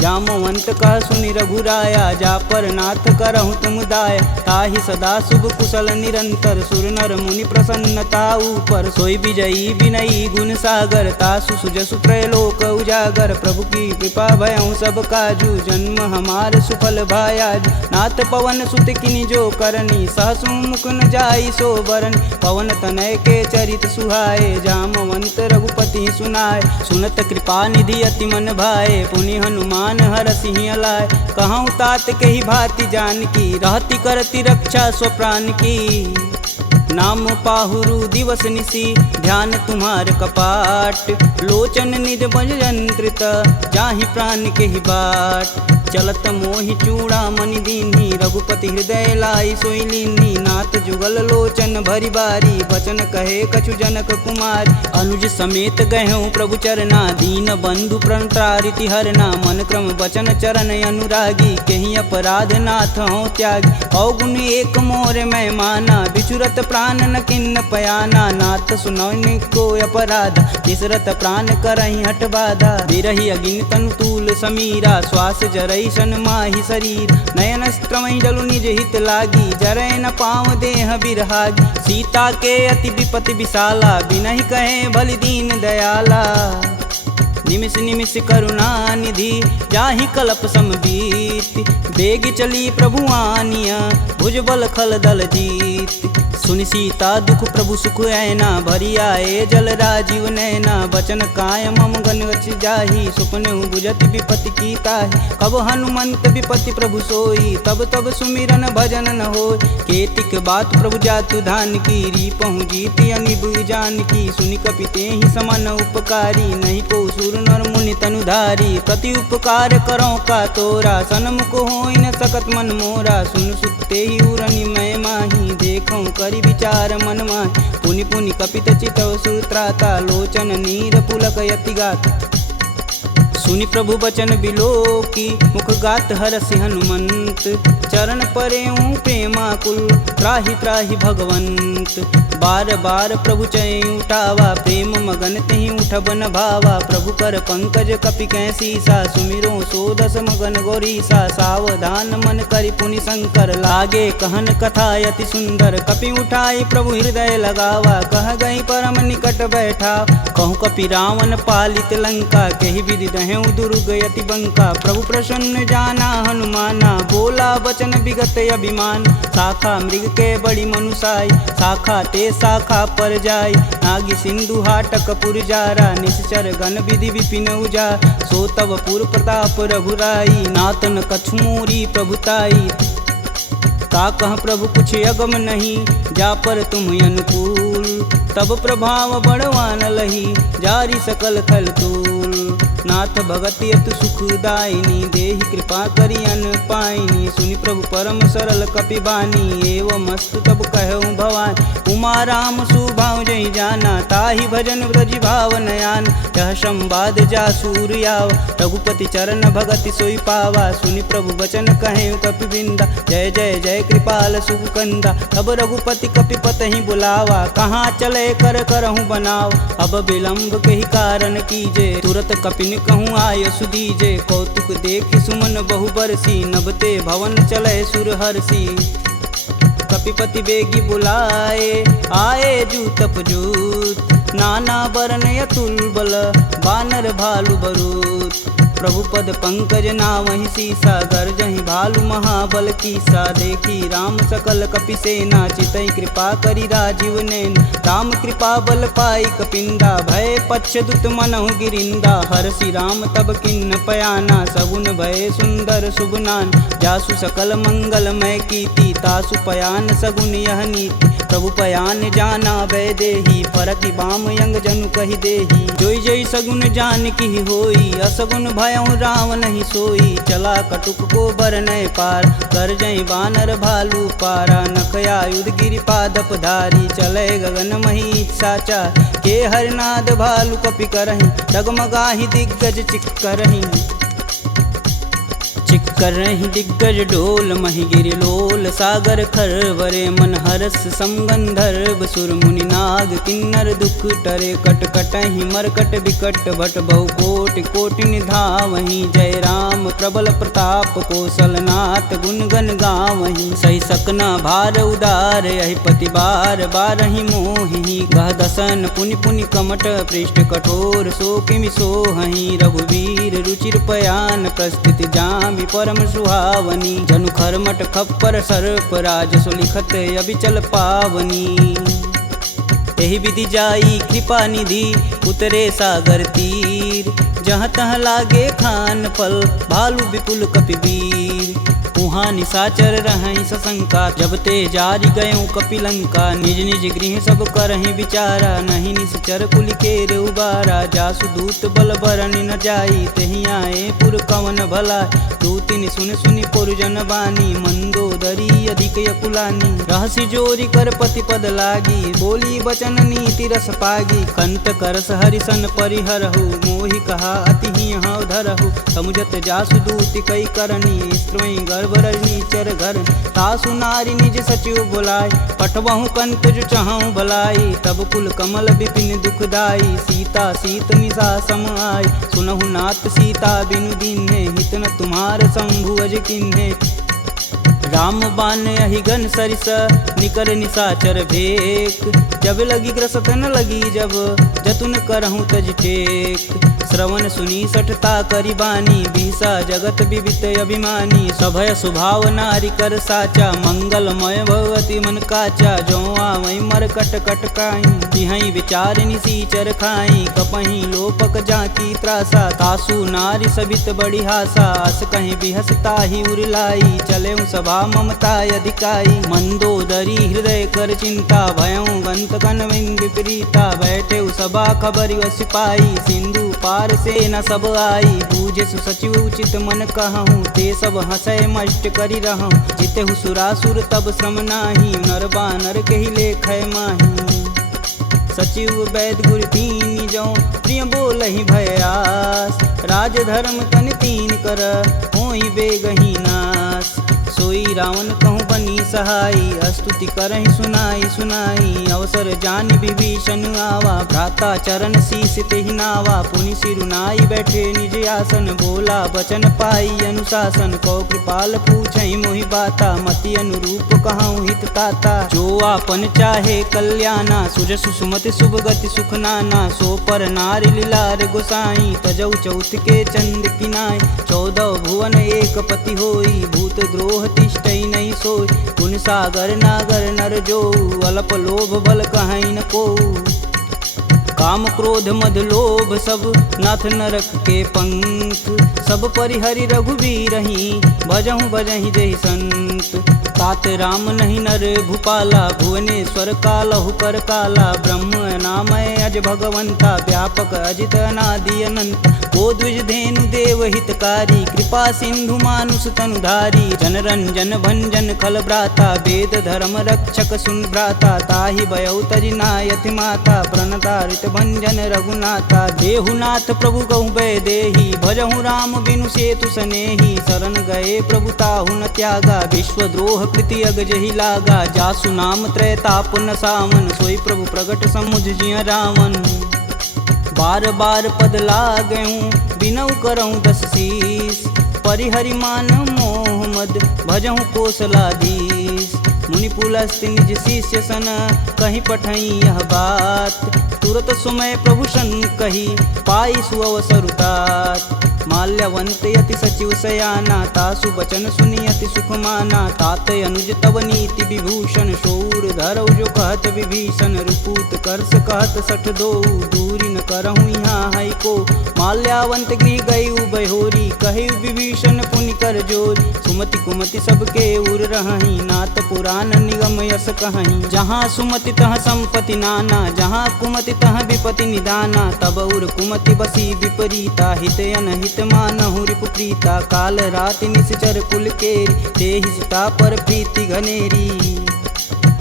जामवंत कह सुनि रघुराया, जा पर नाथ करहु तुम दाया। ताहि सदा शुभ कुशल निरंतर, सुर नर मुनि प्रसन्नता ऊपर। सोई विजयी विनयी गुण सागर, तासु सुजसु त्रैलोक उजागर। प्रभु की कृपा भयउ सब काजू, जन्म हमार सुफल भायाज। नाथ पवन सुत किनि जो करनी, सहसु मुख न जाई सो बरन। पवन तनय के चरित सुहाए, जामवंत रघुपति सुनाए। सुनत कृपा निधि अति मन भाए, पुनि हनुमान हर सिंह लाए। कहूँ तात के ही भांति जानकी, रहती करती रक्षा स्वप्राण की। नाम पाहुरु दिवस निसी, ध्यान तुम्हार कपाट। लोचन निज बज यंत्रित, जाहि प्राण के ही बाट। चलत मोहि चूड़ामणि दीन्ही, रघुपति हृदय लाई सोई लीन्ही। नाथ जुगल लोचन भरी बारी, बचन कहे कछु जनक कुमार। अनुज समेत गहूँ प्रभु चरना, दीन बंधु प्रणतारिति हरना। मन क्रम वचन चरण अनुरागी, कहीं अपराध नाथ हो त्यागी। अवगुण एक मोर मैं माना, बिछुरत प्राण न किन्न पयाना। नाथ सुनौनि को अपराध, तिसरत प्राण करहि हठ बाधा। बिरहि अगिन तनु तूल समीरा, श्वास जरई सन माहि शरीर। नयन स्त्रमहि जलु निज हित लागी, जरै न पाँव देह बिरहागी। सीता के अति विपति विशाला, बिनहि कहे बलि दीन दयाला। निमिष निमिष करुणा निधि, जाहि कल्प समबीति। बेग चली प्रभु आनिया, भुजबल खल दल जीत। सुनि सीता दुख प्रभु सुख ऐना, भरी आए जल राजीव नैना। बचन काय मम गन गच जाहि, सुपने बुझत विपति की ताहि। कब हनुमंत विपति प्रभु सोई, तब तब सुमिरन भजन न होय। केतिक बात प्रभु जातु धान की, रीपहु जीति अनिब जानकी। सुनि कपि तेहि समन उपकारी, नहीं को सुर नर मुनि तनुधारी। प्रति उपकार करो का तोरा, सन्मुख होई न सकत मन मोरा। सुन सुते ही उरनि मैं माही, देखऊँ करि विचार मन माहि। पुनि पुनि कपित चितव सुत्राता, लोचन नीर पुलक यति गाता। सुनि प्रभु बचन बिलोकी, मुख गात हरसि हनुमंत। चरण परेऊँ प्रेमाकुल, त्राहि त्राहि भगवंत। बार बार प्रभु चै उठावा, प्रेम मगन तेहि उठब न भावा। प्रभु कर पंकज कपि कैसीसा, सुमिरो सोदस मगन गौरीसा। सावधान मन करि पुनि शंकर, लागे कहन कथा अति सुंदर। कपि उठाई प्रभु हृदय लगावा, कह गई परम निकट बैठा। कहूँ कपि रावण पालित लंका, केहि विधि दहें दुर्ग यति बंका। प्रभु प्रसन्न जाना हनुमाना, बोला वचन विगत अभिमान। शाखा मृग के बड़ी मनुसाई, शाखा ते शाखा पर जाई। नागी सिंधु हाटक पुरजारा, निश्चर गण विधि विपिन उजार। सो तब पुर प्रताप रघुराई, नातन कछु मोरी प्रभुताई। का कह प्रभु कुछ अगम नहीं, जा पर तुम अनुकूल। तब प्रभाव बड़वान लही, जारी सकल खल तूल। नाथ भगति अतु सुखदायिनी, देहि कृपा करि अन पाइनी। सुनि प्रभु परम सरल कपि बानी, एवं मस्तु तब कहऊँ भवानी। उमा राम सुभाव जहि जाना, ताहि भजन ब्रज भाव नयान। यह संवाद जासूर आव, रघुपति चरण भगति सोई पावा। सुनि प्रभु वचन कहें कपि बिंदा, जय जय जय कृपाल सुख कंदा। तब रघुपति कपि पतहि बुलावा, कहाँ चले कर करहूँ बनाव। अब विलंब के ही कारण कीजे, तुरत कपिन कहूँ आय सुदीजे। कौतुक देख सुमन बहु बरसी, नभते भवन चले सुर हर्षि। कपिपति बेगी बुलाए, आए जूत पजूत। नाना वरण अतुल बल, बानर भालु बरूत। प्रभु पद पंकज नावहि सीसा, गर्जहि भालु महाबल कीसा। देखी राम सकल कपि सेना, चितई कृपा करि राजीव नैन। राम कृपा बल पाई कपिंदा, भय पश्चदुत मनहु गिरिंदा। हरषि राम तब किन्न पयाना, सगुन भय सुंदर शुभनान। जासु सकल मंगलमय कीर्ति, तासु पयान सगुन यह नीति। प्रभु पयान जाना भय देही, फरकि बाम यंग जनु कहि देही। जोई जोई सगुन जान की होई, असगुन भयउ राम नहीं सोई। चला कटुक को बरनय पार, कर जई बानर भालू पारा। नखया युध गिरिपादप धारी, चले गगन मही साचा। के हरनाद भालू कपि करहि, डगमगाहि दिग्गज चिक्करहि। चिक्करहि दिग्गज डोल, महि गिरि लोल। सागर खरवरे मन हरस समगंधर्व। सुर मुनि नाग किन्नर दुख टरे कट कटहि मरकट विकट भट बहु कोटि कोटि निधावहि जय राम प्रबल प्रताप कौशलनाथ गुण गण गावहि सही सकना भार उदार यही पति बार बारहि मोहि गह दसन पुनि पुनि कमट पृष्ठ कठोर सो किमि सोहहि रघुवीर रुचिर पयान प्रस्थिति जामि परम सुहावनी जनु खरमट खप्पर सर्प राज सुलिखत अबिचल पावनी एहि विधि जाई कृपा निधि उतरे सागर तीर जहाँ तहाँ लागे खान फल भालू विपुल कपिवीर उहाँ निशाचर रहहि सशंका जब ते जारि गयों कपिलंका निज निज गृह सब करहि विचारा नहीं निश्चर कुलिकेर उबारा जासु दूत बल बरनि न जाई तेहि आए पुर कवन भला दूतिन सुन सुनि पुरजन बानी मंदोदरी अधिक यकुलानी रहसि जोरी कर पति पद लागी बोली बचन नीति रस पागी कंत करस हरिसन परिहरहु मोहि कहा अति ही हव धरहु समुझत जासु दूति कई करनी स्त्रोई गर्भ रजनी चर घर तासु नारी निज सचिव बुलाय पठबहु कंत जो चाहूं भलाई तब कुल कमल विपिन दुखदाई सीता सीत निशा सम आय सुनहु नाथ सीता बिनु दीन्हे हित न तुम्हार शंभु अज किन्हे राम बान अहिगन सरिस निकर निशाचर भेक जब लगी ग्रसत न लगी जब जतुन करहूँ तज टेक श्रवण सुनी सठता करी बानी बीसा जगत विवित अभिमानी सभय स्वभाव नारी कर साचा मंगलमय भगवती मन काचा जो आवई मर कट कट काई तिहई विचार निसीचर खाई कपही लोपक जाकी त्रासा तासु नारी सबित बड़ी हासा अस कहीं बिहसता ही उरलाई चले सभा ममता अधिकाई मंदोदरी हृदय कर चिंता भयं गंत कनविंद विपरीता बैठे सभा खबर सिपाही सिंधु पार से न सब आई बूझे सुसचिव उचित मन कहूँ ते सब हंसय मष्ट करी रहूँ जिते सुरासुर तब श्रम नाही नर बानर के ही लेख माही सचिव वैद गुरु तीन जो प्रिय बोल ही भयास राज धर्म तन तीन कर होई बेगही नास सोई रावण कहूँ बनी सहाई स्तुति करहि सुनाई सुनाई अवसर जान विभीषण आवा भ्राता चरण शीस तेहि नावा पुनि सिरुनाई बैठे निज आसन बोला बचन पाई अनुशासन कौ कृपाल पूछहि मोहि बाता मति अनुरूप कहूँ हित ताता जो आपन चाहे कल्याणा सुजसु सुमति शुभ गति सुख नाना सो पर नारी लीलार गोसाई तजौ चौथ के चंद किनाय 14 भुवन एक पति होई भूत द्रोह तिष्ठई नहीं सोई गुण सागर नागर नर जो अल्प लोभ बल कहीं न को काम क्रोध मद लोभ सब नाथ नरक के पंख सब परिहरि रघुवीर ही भजहु भजहि जहि संत तात राम नहीं नर भूपाला भुवनेश्वर कालहु कर काला ब्रह्म नामय अज भगवंता व्यापक अजित अनादि अनंत को द्विज धेनु देव हितकारी कृपा सिंधु मानुष तनुधारी जन रंजन भंजन खल भ्राता वेद धर्म रक्षक सुन भ्राता ताहि भयउ तजि नायति माता प्रणतारित भंजन रघुनाथा देहुनाथ प्रभु कहु भय देहि भजहु राम बिनु सेतु सनेहि शरण गए प्रभु ताहु न त्यागा विश्वद्रोह कृति अगजहि लागा जासु नाम त्रैताप न सावन सोई प्रभु प्रगट समुझ जिय रावण बार बार पद लागऊं बिनऊ करऊं 10 शीस परिहरि मान मोह मद भजहु कौशलाधीश मुनि पुलस्त निज शिष्य सन कहीं पठई यह बात तुरत सुमय प्रभु सन कही पाई सुअवसरुतात माल्यवंत यति सचिव सयाना तासु बचन सुनियति सुख माना तात अनुज तव नीति विभूषण शौर धरौ जो कहत विभीषण रुपूत करस कहत सठ दो दूरी न करहूँ यहाँ है को माल्यावंत गृह गई बहोरी कहे विभीषण पुनि कर जोरी सुमति कुमति सबके उर रही नाथ पुराण निगम यस कहीं जहाँ सुमति तह संपत्ति नाना जहाँ कुमति तह विपति निदाना तब उर कुमति बसी विपरीता हित अनहित मानहु रिपुप्रीता काल राति निश्चर कुल केरी तेहि सीता पर प्रीति घनेरी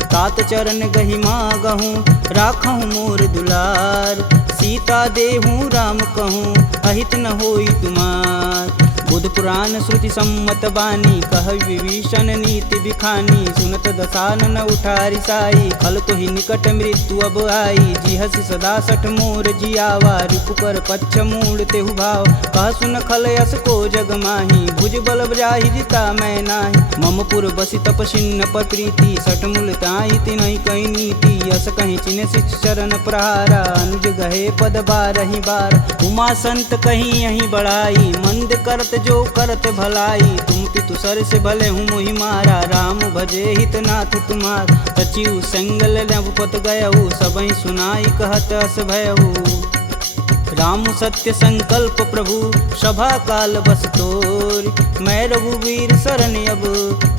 तात चरण गहि मागहूँ राखहूँ मोर दुलार सीता देहूँ राम कहूँ अहित न होई तुमार बुध पुराण श्रुति सम्मत बानी कह विभीषण नीति बिखानी सुनत दसानन उठारी साई खल तो ही निकट मृत्यु अब आई जी हसी सदा सठ मोर जियावा रिपुकर पच्छ मूड तेहु भाव कह सुन खल यस को जग माही भुज बल जाहि जिता मैं नाही मम पुर बसी तपसिन्न पर प्रीति सठ मूल ताई तिनहि कही नीति यस कहीं चिन्ह शिष चरण प्रहारा अनुज गहे पद बारहि बार उमा संत कहीं यही बढ़ाई मंद करत जो करत भलाई तुम पितु सर से भले हूँ मोहि मारा राम भजे हित नाथ तुम्हार सचिव संगल नवपत गयहु सबहि सुनाई कहत अस भयहु राम सत्य संकल्प प्रभु सभा काल बस तोर मैं रघुवीर शरण अब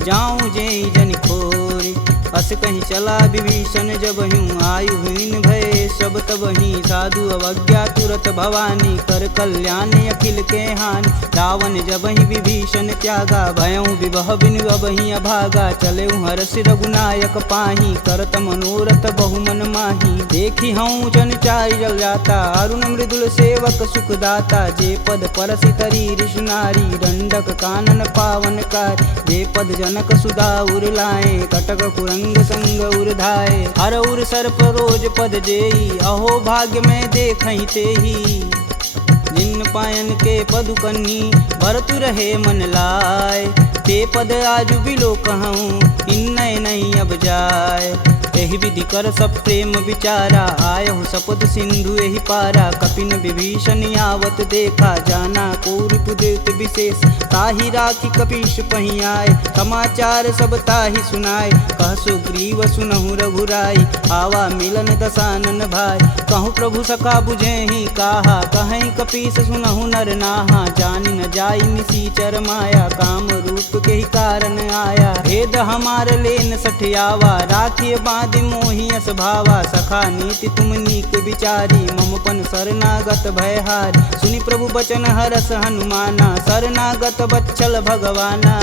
जाऊं जेई जन खोरी अस कहीं चला विभीषण जब हूँ आयुहीन भय सब तब ही साधु अवज्ञा तुरत भवानी कर कल्याण अखिल के हान रावण जब ही विभीषण त्यागा भयऊ विवह बिनु अब ही अभागा चले हरस रघुनायक पाही करत मनोरथ बहुमन माही देखी हूँ जन चाय जल जाता अरुण मृदुल सेवक सुखदाता जे पद परसि तरी ऋषुनारी दंडक कानन पावन कार जे पद जनक सुधा उर लाए कटक कुरंग संग उर्धाए हर उर सर्प रोज पद जेई अहो भाग्य में देखहि तेही जिन पायन के पदु कन्नी भरतु रहे मन लाय ते पद आजु बिलो कहूँ इन्नय नहीं अब जाय एहि विधि कर सब प्रेम विचारा आयहु सपद सिंधु एहि पारा कपिन विभीषण आवत देखा जाना कौरव देत विशेष ताहि राखी कपीश पही आए समाचार सब ताहि सुनाए कह सुग्रीव सुनहु रघुराई आवा मिलन दसानन भाई कहूँ प्रभु सखा बुझे ही काहा कहीं कपीस सुनहु नर नाहा जानि न जाई निसीचर माया काम रूप के ही कारण आया भेद हमार लेन सठियावा राखिय बांध मोहि अस भावा सखा नीति तुम नीक विचारी ममपन शरणागत भयहार सुनि प्रभु बचन हरस हनुमाना शरणागत बच्चल भगवाना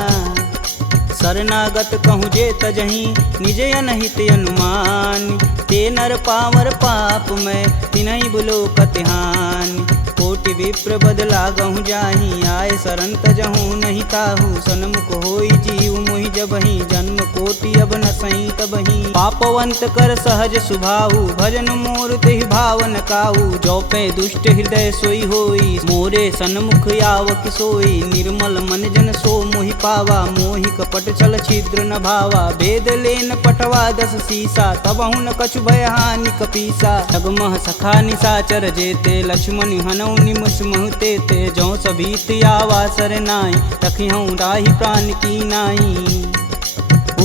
शरणागत कहूँ जे तजही निज अनहित अनुमान ते नर पावर पाप में तिनहि बुलो कतिहान कोटि विप्र बदला गहूँ जाही आए शरण तजहूँ नहीं ताहू सन्मुख होई जीव मोहि जबहि जन्म कोटि अब न सही तबहि पापवंत कर सहज सुभाऊ भजन मोर तेहि भावन काऊ जो पे दुष्ट हृदय सोई होई मोरे सन्मुख आव किसोई निर्मल मन जन सो मोहि पावा मोहि कपट छल छिद्र न भावा भेद लेन पटवा दस सीसा तबहु न कछु भयहानि कपीसा जगमह सखा निसाचर जेते लक्ष्मण हनौ निमस महते ते जो सभीत आवा सरनाई तखिहूँ राही प्राण की नाई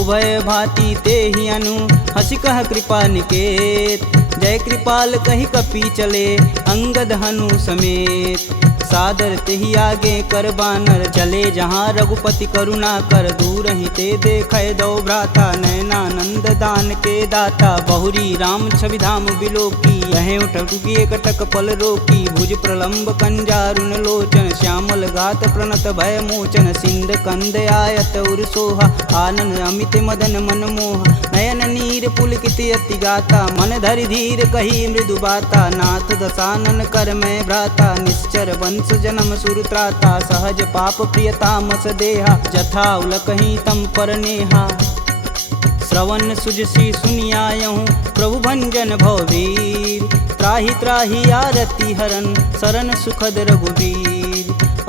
उभय भांति ते ही अनु हसी कह कृपा निकेत जय कृपाल कही कपी चले अंगद हनु समेत सादर तेहि आगे कर बानर चले जहाँ रघुपति करुणा कर दूर ही ते देखे दो भ्राता नयनानंद दान के दाता बहुरी राम छवि धाम बिलोकी यह उठुकी कटक पल रोकी भुज प्रलंब कंजारुन लोचन श्यामल गात प्रणत भय मोचन सिंध कंद आयत उर सोहा आनन अमित मदन मन मोह नयन नीर पुलकित अति गाता मन धरि धीर कही मृदु बाता नाथ दसानन कर मैं भ्राता निश्चर वंश जन्म सुरत्राता सहज पाप प्रियतामस देहा जथा उलकही तम पर नेहा श्रवण सुजसी सुनियायहूँ प्रभु भंजन भववीर त्राहि त्राहि आरती हरन शरण सुखद रघुवीर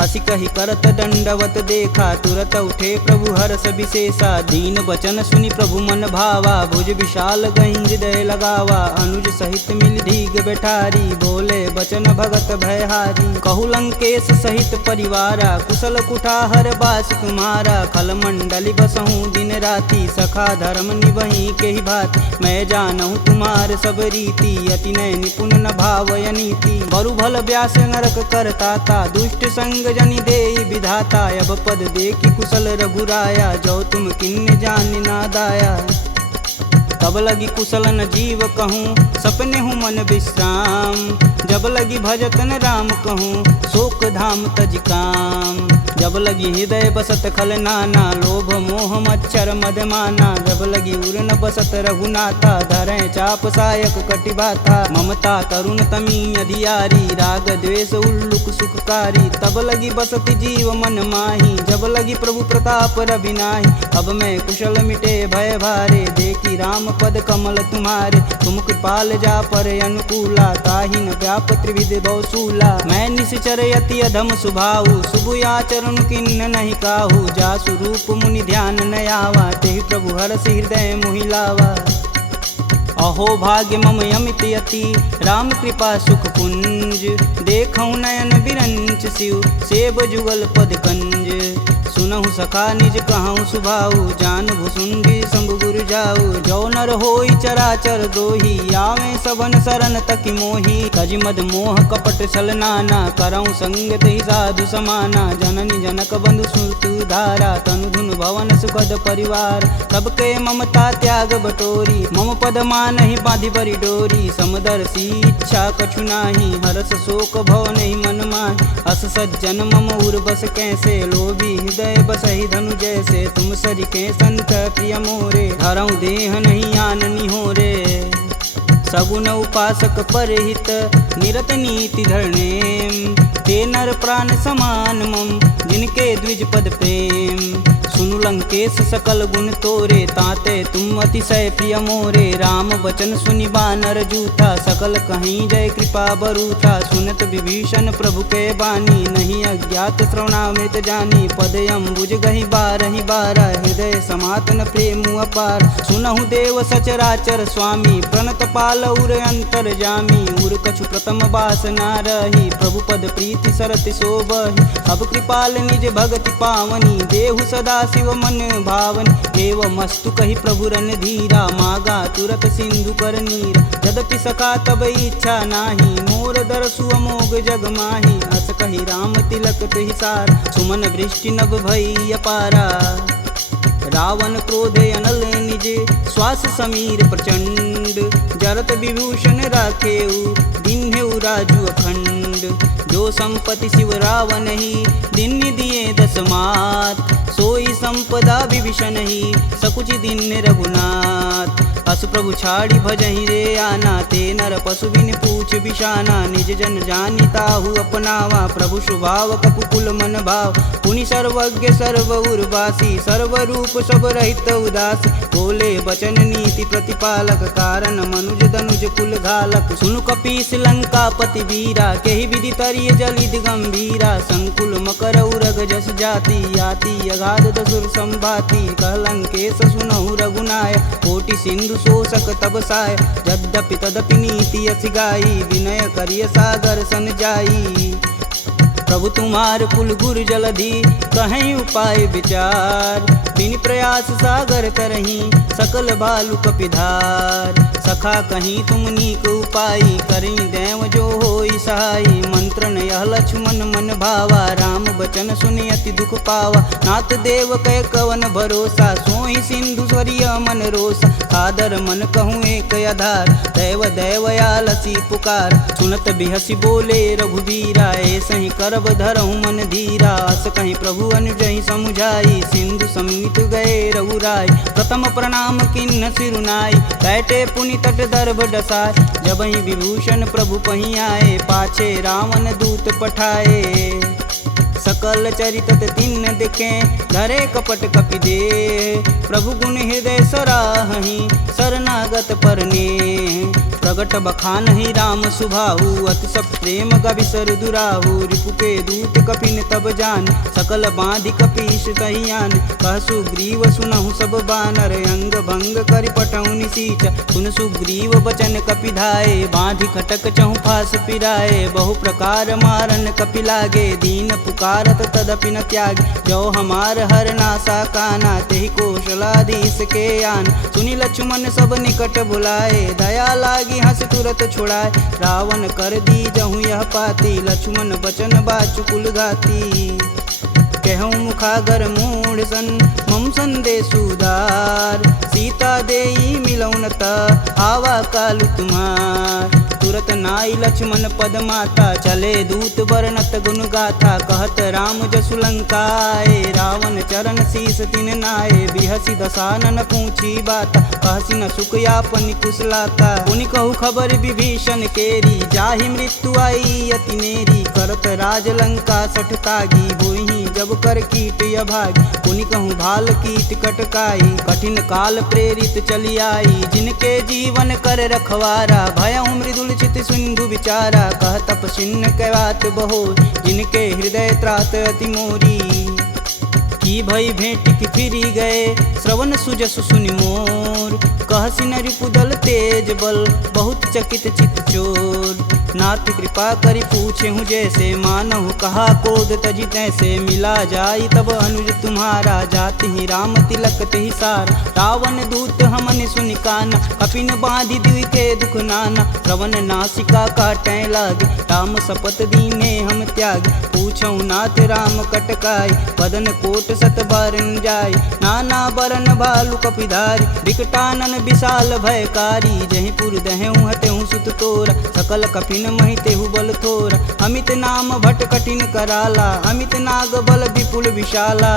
असी कही करत दंडवत देखा तुरत उठे प्रभु हर्ष विशेषा दीन वचन सुनि प्रभु मन भावा भुज विशाल गही हृदय लगावा अनुज सहित मिल धीग बैठारी बोले बचन भगत भयहारी कहु लंकेश सहित परिवारा कुशल कुठाहर बास तुम्हारा खल मंडली बसहूँ दिन राति सखा धर्म निवही के ही भात मैं जानहूँ तुम्हार सब रीति अति नय निपुण न भावय नीति बरु भल व्यास नरक करता था दुष्ट संग जनि देई विधाता अब पद देखी कुशल रघुराया जो तुम किन्न जान नादाया तब लगी कुशल न जीव कहूँ सपने हूँ मन विश्राम जब लगी भजतन राम कहूँ शोक धाम तज काम जब लगी हृदय बसत खल नाना लोभ मोह मच्छर मदमाना। जब लगी उर न बसत रघुनाथा, धरें चाप सायक कटिबाथा। ममता तरुण तमी अधियारी, राग द्वेष उल्लुक सुखकारी। तब लगी बसत जीव मन माही, जब लगी प्रभु प्रताप रविनाही। अब मैं कुशल मिटे भय भारे, देखी राम पद कमल तुम्हारे। तुम कृपाल जा पर अनुकूला, ताहि न व्याप त्रिविध बहुसूला। मैं निश्चर यति अधम सुभाऊ, शुभ आचरण किन्न नहीं काहू। जा स्वरूप मुनि ध्यान न आवा, तेहि प्रभु हरष हृदय मोहि लावा। अहो भाग्य मम यमित यति, राम कृपा सुख कुंज। देखऊँ नयन बिरंच शिव, सेब जुगल पद कंज। सुनहु सखा निज कहूँ सुभाऊ, जान भुसुंडी शंभु गुरु जाऊ। जो नर होई चराचर द्रोही, आवे सबन शरण तकि मोही। तज मद मोह कपट छल नाना, करऊँ संगत ही साधु समाना। जननी जनक बंधु सुत धारा, तनु धुन भवन सुखद परिवार। सबके ममता त्याग बटोरी, मम पद मानहि बांधि बरी डोरी। समदर्शी इच्छा कछु नाही, हरस शोक भव नहीं मन माहि। अस सज्जन मम उर बस कैसे, लोभी हृदय बसहि धनु जैसे। तुम सरिके संत प्रिय मोरे, धरऊँ देह नहीं आननी हो रे। सगुन उपासक परहित, निरत नीति धरनेम। ते नर प्राण समान मम, जिनके द्विज पद प्रेम। सुनु लंकेश सकल गुण तोरे, ताते तुम अतिशय प्रिय मोरे। राम बचन सुनि बानर जूथा, सकल कहीं जय कृपा बरूथा। सुनत विभीषण प्रभु के बानी, नहीं अज्ञात श्रवणामृत जानी। पद अम्बुज गहि बारहि बारा, हृदय समातन प्रेम अपार। सुनहु देव सचराचर स्वामी, प्रणत पाल उर अंतर जामी। उर कछु प्रथम बास ना रही, प्रभु पद प्रीति सरत शोभहि। अब कृपाल निज भगति पावनी, देहु सदा शिव मन भावनी। एवं मस्तु कही प्रभु रन धीरा, मागा तुरत सिंधु कर नीर। यद्यपि सखा तब इच्छा नाही, मोर दरसु अमोघ जग माही। अस कही राम तिलक तुहि सार, सुमन वृष्टि नभ भई अपारा। रावण क्रोधे अनल निज, श्वास समीर प्रचंड। जरत विभूषण राखेऊ, दिन्हेऊ राजु अखंड। जो संपत्ति शिव रावण ही, दिन दिए दस मात। सोई संपदा विभीषण ही, सकुच दिन रघुनाथ। अस प्रभु छाड़ी भजहि रे आना, ते नर पशु बिन पूछ बिशाना। निज जन जानि ताहु अपनावा, प्रभु स्वभाव कपुकुल मन भाव। पुनि सर्वज्ञ सर्व उर्वासी, सर्वरूप सब रहित उदासी। बोले बचन नीति प्रतिपालक, कारण मनुज धनुज कुल घालक। सुनु कपीस लंकापति वीरा, केहि विधि तरिय जलिद गंभीरा। संकुल मकर उरग जस जाति, याति अगाध दसुर संभाति। कह लंकेश सुनहु रघुनाय, कोटि सिंधु शोषक तब साय। यद्यपि तदपि नीति यस गाई, विनय करिय सागर सन जाई। प्रभु तुम्हार कुल गुर जलधि, कहीं उपाय विचार। बिन प्रयास सागर तरही, सकल बालु कपिधार। सखा कहीं तुम नीक उपाय, करी देव जो होई सहाई। मंत्र न यह लक्ष्मण मन भावा, राम बचन सुनि अति दुख पावा। नाथ देव कह कवन भरोसा, सोहि सिंधु स्वरिय मन रोसा। सादर मन कहूँ एक आधार, दैव दैवयालसी पुकार। सुनत बिहसी बोले रघुबीरा, ऐसे ही करब धरहु मन धीरा। अस कहीं प्रभु अनुजहि समुझाई, सिंधु समीत गए रघुराय। प्रथम प्रणाम किन्न सिरुनाई, बैठे पुनि तट दर्भ डसाय। जब ही विभूषण प्रभु पही आए, पाछे रावण दूत पठाए। सकल चरितत तिन्न दिखे, धरे कपट कपि दे। प्रभु गुण हृदय सराहहि, शरणागत परने। प्रगट बखानहि राम सुभाहु, अति सब प्रेम गविसर दुराहु। रिपु के दूत कपिन तब जान, सकल बांधि कपीश तहियान। कह सुग्रीव सुनहु सब बानर, अंग भंग करि पठौनि निसीच। सुन सुग्रीव बचन कपि धाये, बांधि खटक चहु फास पिराए। बहु प्रकार मारन कपि लागे, दीन पुकारत तदपि न त्यागे। जो हमार हर नासा काना, तेहि कौशलाधीश के आन। सुनि लक्ष्मण सब निकट बुलाए, दया लागी हंस तुरत छुड़ाए। रावण कर दी जहु यह पाती, लक्ष्मण बचन बाचु कुल घाती। कहूँ मुखागर मूढ़ सन, मम संदेश उदार। सीता देई मिलौन त, आवा कालु तुम्हार। तुरत नाई लक्ष्मण पद माता, चले दूत वर्णत गुण गाथा, कहत राम जसु लंकाए, रावण चरण शीस तिन नाये, बिहसी दसानन पूछी बात, कहसी न सुख यापन कुशलाता, पुनि कहु खबर विभीषण केरी, जाहि मृत्यु आई अति नेरी, करत राज लंका सठ तागी, होई जब कर कीट अभागी, पुनि कहूँ भाल कीट कटकाई, कठिन काल प्रेरित चली आई, जिनके जीवन कर रखवारा, भयउ मृदुल चित सिंधु विचारा, कह तपसिन्न कैवात बहो, जिनके हृदय त्रात अति मोरी, की भई भेंट की फिरी गए, श्रवण सुजस सुनि मोर, कहसी न रिपुदल तेज बल, बहुत चकित चित चोर, नाथ कृपा करि पूछे हूँ जैसे, मानहु कहा कोद तजि तैसे, मिला जाई तब अनुज तुम्हारा, जाति ही राम तिलक तेहि सार, रावण दूत हमन सुनि काना, कपिन बांधि दिवि के दुख नाना, श्रवण नासिका काटै लागे, राम शपथ दीने हम त्यागे, पूछौ नाथ राम कटकाई, बदन कोट सत बारन जाय, नाना बरन भालु कपिधारी, विकटानन विशाल भयकारी, जहीं पुर दहेउ हतेउ सुत तोरा, सकल कपिन महितेहु बल थोरा, अमित नाम भट कठिन कराला, अमित नाग बल विपुल विशाला,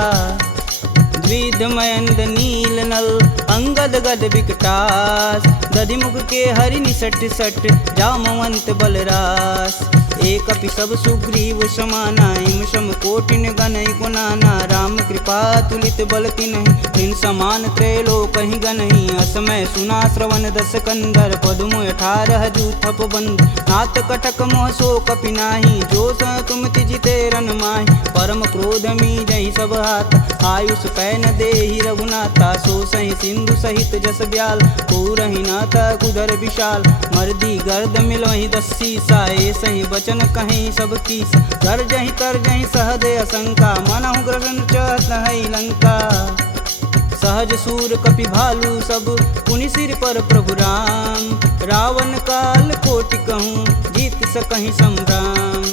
द्विध मयंद नील नल, अंगद गद विकटास, दधिमुख के हरि निसट सट, जामवंत बलरास, एक अपि सब सुग्रीव समाना, इम सम कोटिन गनहि गुनाना, राम कृपा तुलित बल तिन्हि, तिन समान त्रैलोकहि गनहि, असमय सुना श्रवण दस कंदर, पदुम 18 जूथप बंद, नाथ कटक मोह सो कपि नाही, जो स तुम तिजिते रन माहि, परम क्रोध मीजहि सब हाथ, आयुष पैन देहि रघुनाथा, सो सहि सिंधु सहित जस ब्याल, पूरहि नाथा कुधर विशाल, मर्दी गर्द मिलहि 10 सीसा, सही बचन कहीं सब कीस, गर्जहि तरजहि सहदे असंका, मनहु ग्रसन चहत है लंका, सहज सूर कपि भालू सब, पुनि सिर पर प्रभु राम, रावण काल कोटि कहूँ, जीत सकहि संग्राम,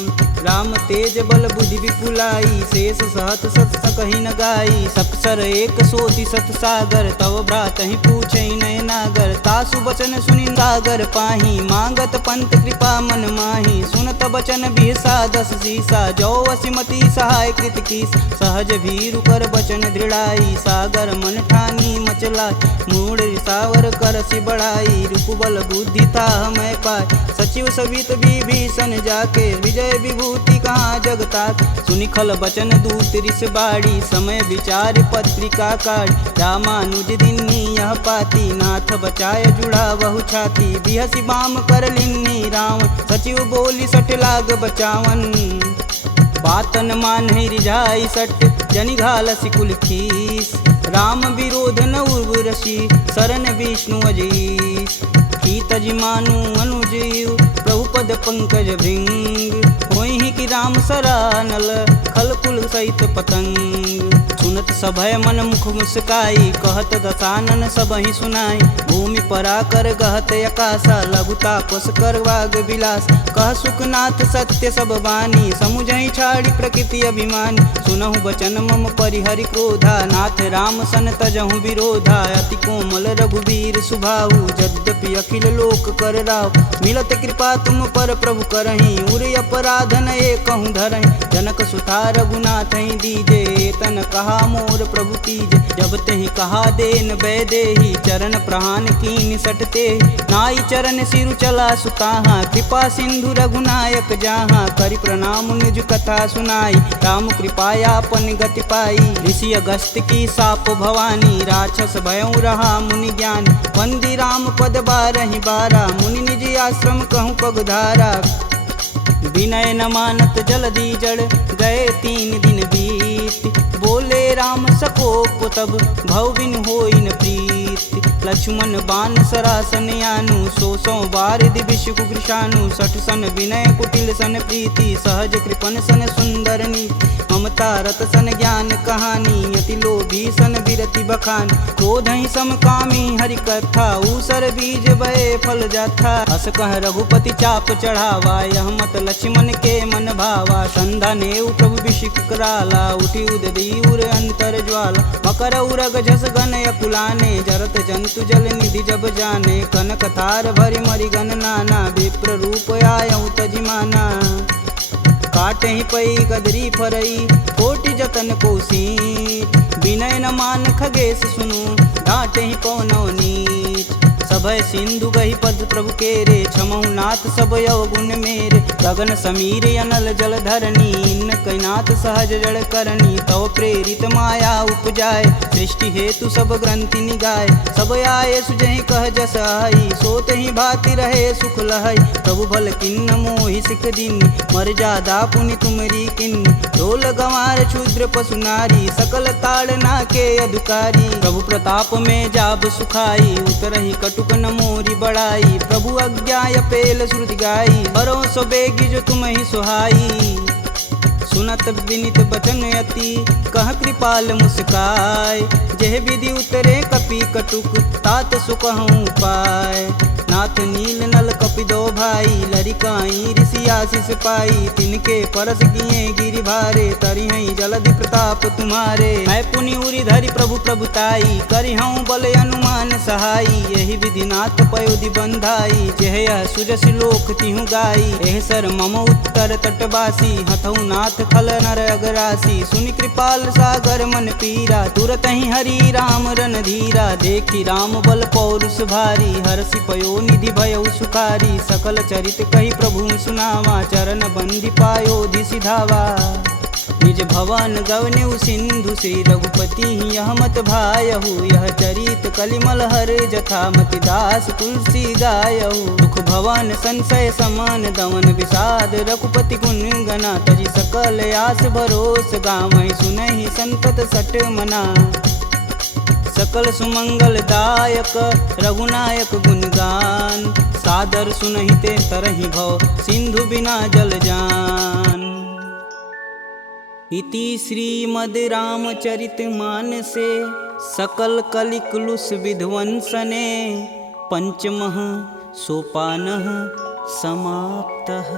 राम तेज बल बुद्धि विपुलाई, शेष सहत सत सकहि न गाई, सकसर एक सोति सत सागर, तव भ्रातहि पूछै नय नागर, तासु बचन सुनि सागर पाही, मांगत पंत कृपा मन माही, सुनत बचन बिहसा 10 सीसा, जो वसिमति सहाय कृत कीस, सहज भीरु कर बचन दृढ़ाई, सागर मन ठानी मचला, मूढ़ रिसावर करसि बढ़ाई, रूप बल बुद्धि था मैं पाय, सचिव सवित विभीषण जाके, विजय विभूति कहाँ जगता, सुनि खल बचन दूत रिस बाड़ी, समय विचार पत्रिका काढ़, रामानुज दिन्नी यह पाती, नाथ बचाय जुड़ा बहु छाती, बिहसी बाम कर लिन्नी रावण, सचिव बोली सठ लाग बचावन, बातन मान रिझाई सट, जनि घालसि कुल खीस, राम विरोध न उर्वरसी, शरण विष्णु अजीस, की तजि मानु अनुजीव, प्रभु पद पंकज भृंग, होहि कि राम सरानल, खल कुल सहित पतंग, सुनत सभय मन मुख मुस्काई, कहत दसानन सबहि सुनाई, भूमि परा कर गहत आकाशा, लघुता पस कर वाग विलास, कह सुखनाथ सत्य सब बानी, समुझहि छाड़ी प्रकृति अभिमानी, सुनहु बचन मम परिहरि क्रोधा, नाथ राम सन तजहु विरोधा, अति कोमल रघुवीर सुभाऊ, यद्यपि अखिल लोक कर राव, मिलत कृपा तुम पर प्रभु करहि, उर अपराध न एकहु धरहि, जनक सुता रघुनाथ दीजे, तन कहा मोर प्रभु तीज, जब तेहि कहा देन बैदेही, चरण प्रहान कीन सटते, नाई चरण सिरु चला सुताहा, कृपा सिंधु रघुनायक जहाँ, करि प्रणाम निज कथा सुनाई, राम कृपायापन गति पाई, ऋषि अगस्त की साप भवानी, राक्षस भयउ रहा मुनि ज्ञानी, वंदी राम पद 12 बारा, मुनि निज आश्रम कहूँ पगधारा, विनय न मानत जलधि जड़, गए 3 दिन बीत, बोले राम सकोप तब, भव बिन होई न प्रीत, लक्ष्मण बान सरासन यानु, 100 बार दिविश कुकृशानु, 60 सन विनय कुटिल सन प्रीति, सहज कृपन सन सुंदर नीति, ममता रत सन ज्ञान कहानी, अति लोभी सन विरति बखान, क्रोधहि समकामी हरि कथा, ऊसर बीज बए फल जाथा, अस कह रघुपति चाप चढ़ावा, यह मत लक्ष्मण के मन भावा, संधा नेउ प्रभु बिषिक कराला, उठी उददी उर निरंतर ज्वाला मकर उरग झस गन अकुलाने जरत जंतु जल निधि जब जाने कनक तार भरि मरि गन नाना विप्र रूप आयऊ तजिमाना काटे ही पई गदरी फरई कोटि जतन कोसी विनय न मान खगेश सुनु डांटे ही पवनौ नीच सभय सिंधु गही पद प्रभु केरे छमहु नाथ सब अवगुण मेरे गगन समीर अनल जल धरनी इन कैनाथ सहज जड़ करनी तव प्रेरित माया उपजाय सृष्टि हेतु सब ग्रंथि निगाय सब आये सुजहि कह जस आई सोत ही भाति रहे सुख लहई प्रभु भल किन्न मोहि सिख दिन मर जादा पुनि तुमरी किन्न ढोल गंवार क्षुद्र पशु नारी सकल ताड़ना के अधिकारी प्रभु प्रताप में जाब सुखाई उतरहि कटुक न मोरी बड़ाई प्रभु अज्ञाय पेल श्रुति गाई बरो सो बेगी जो तुम ही सुहाई सुनत विनित बचन अति कह कृपाल मुस्काय जेह विधि उतरे कपि कटुक तात सुकहूँ पाय नाथ नील नल कपि दो भाई लरिकाई ऋषि आशीष पाई तिनके परस किए गिरि भारे तरिहई जलधि प्रताप तुम्हारे मैं पुनि उरि धरि प्रभु प्रभुताई करिहऊँ बल अनुमान सहाई यही विधि नाथ पयोधि बंधाई जेह सुजस लोक तिहु गाई एह सर मम उत्तर तटवासी हथऊ नाथ खल नर अगरासी सुनि कृपाल सागर मन पीरा तुरत ही हरि राम रन धीरा देखी राम बल पौरुष भारी हर्षि पयो निधि भयउ सुखारी सकल चरित कही प्रभु सुनावा चरण बंदी पायोधि सिधावा निज भवन गवन्यु सिंधु श्री रघुपति यह मत भायहु यह चरित कलिमल हर जथा मति दास तुलसी गायहु दुख भवन संशय समान दमन विषाद रघुपति गुण गना तजी सकल आस भरोस गावहि सुनहि संतत सट मना सकल सुमंगल दायक रघुनायक गुणगान सादर सुनहि ते तरहि भव सिंधु बिना जल जान। इति श्रीमद् रामचरित मानसे सकल कलिकुलुष विध्वंसने पंचमः सोपानः समाप्तः।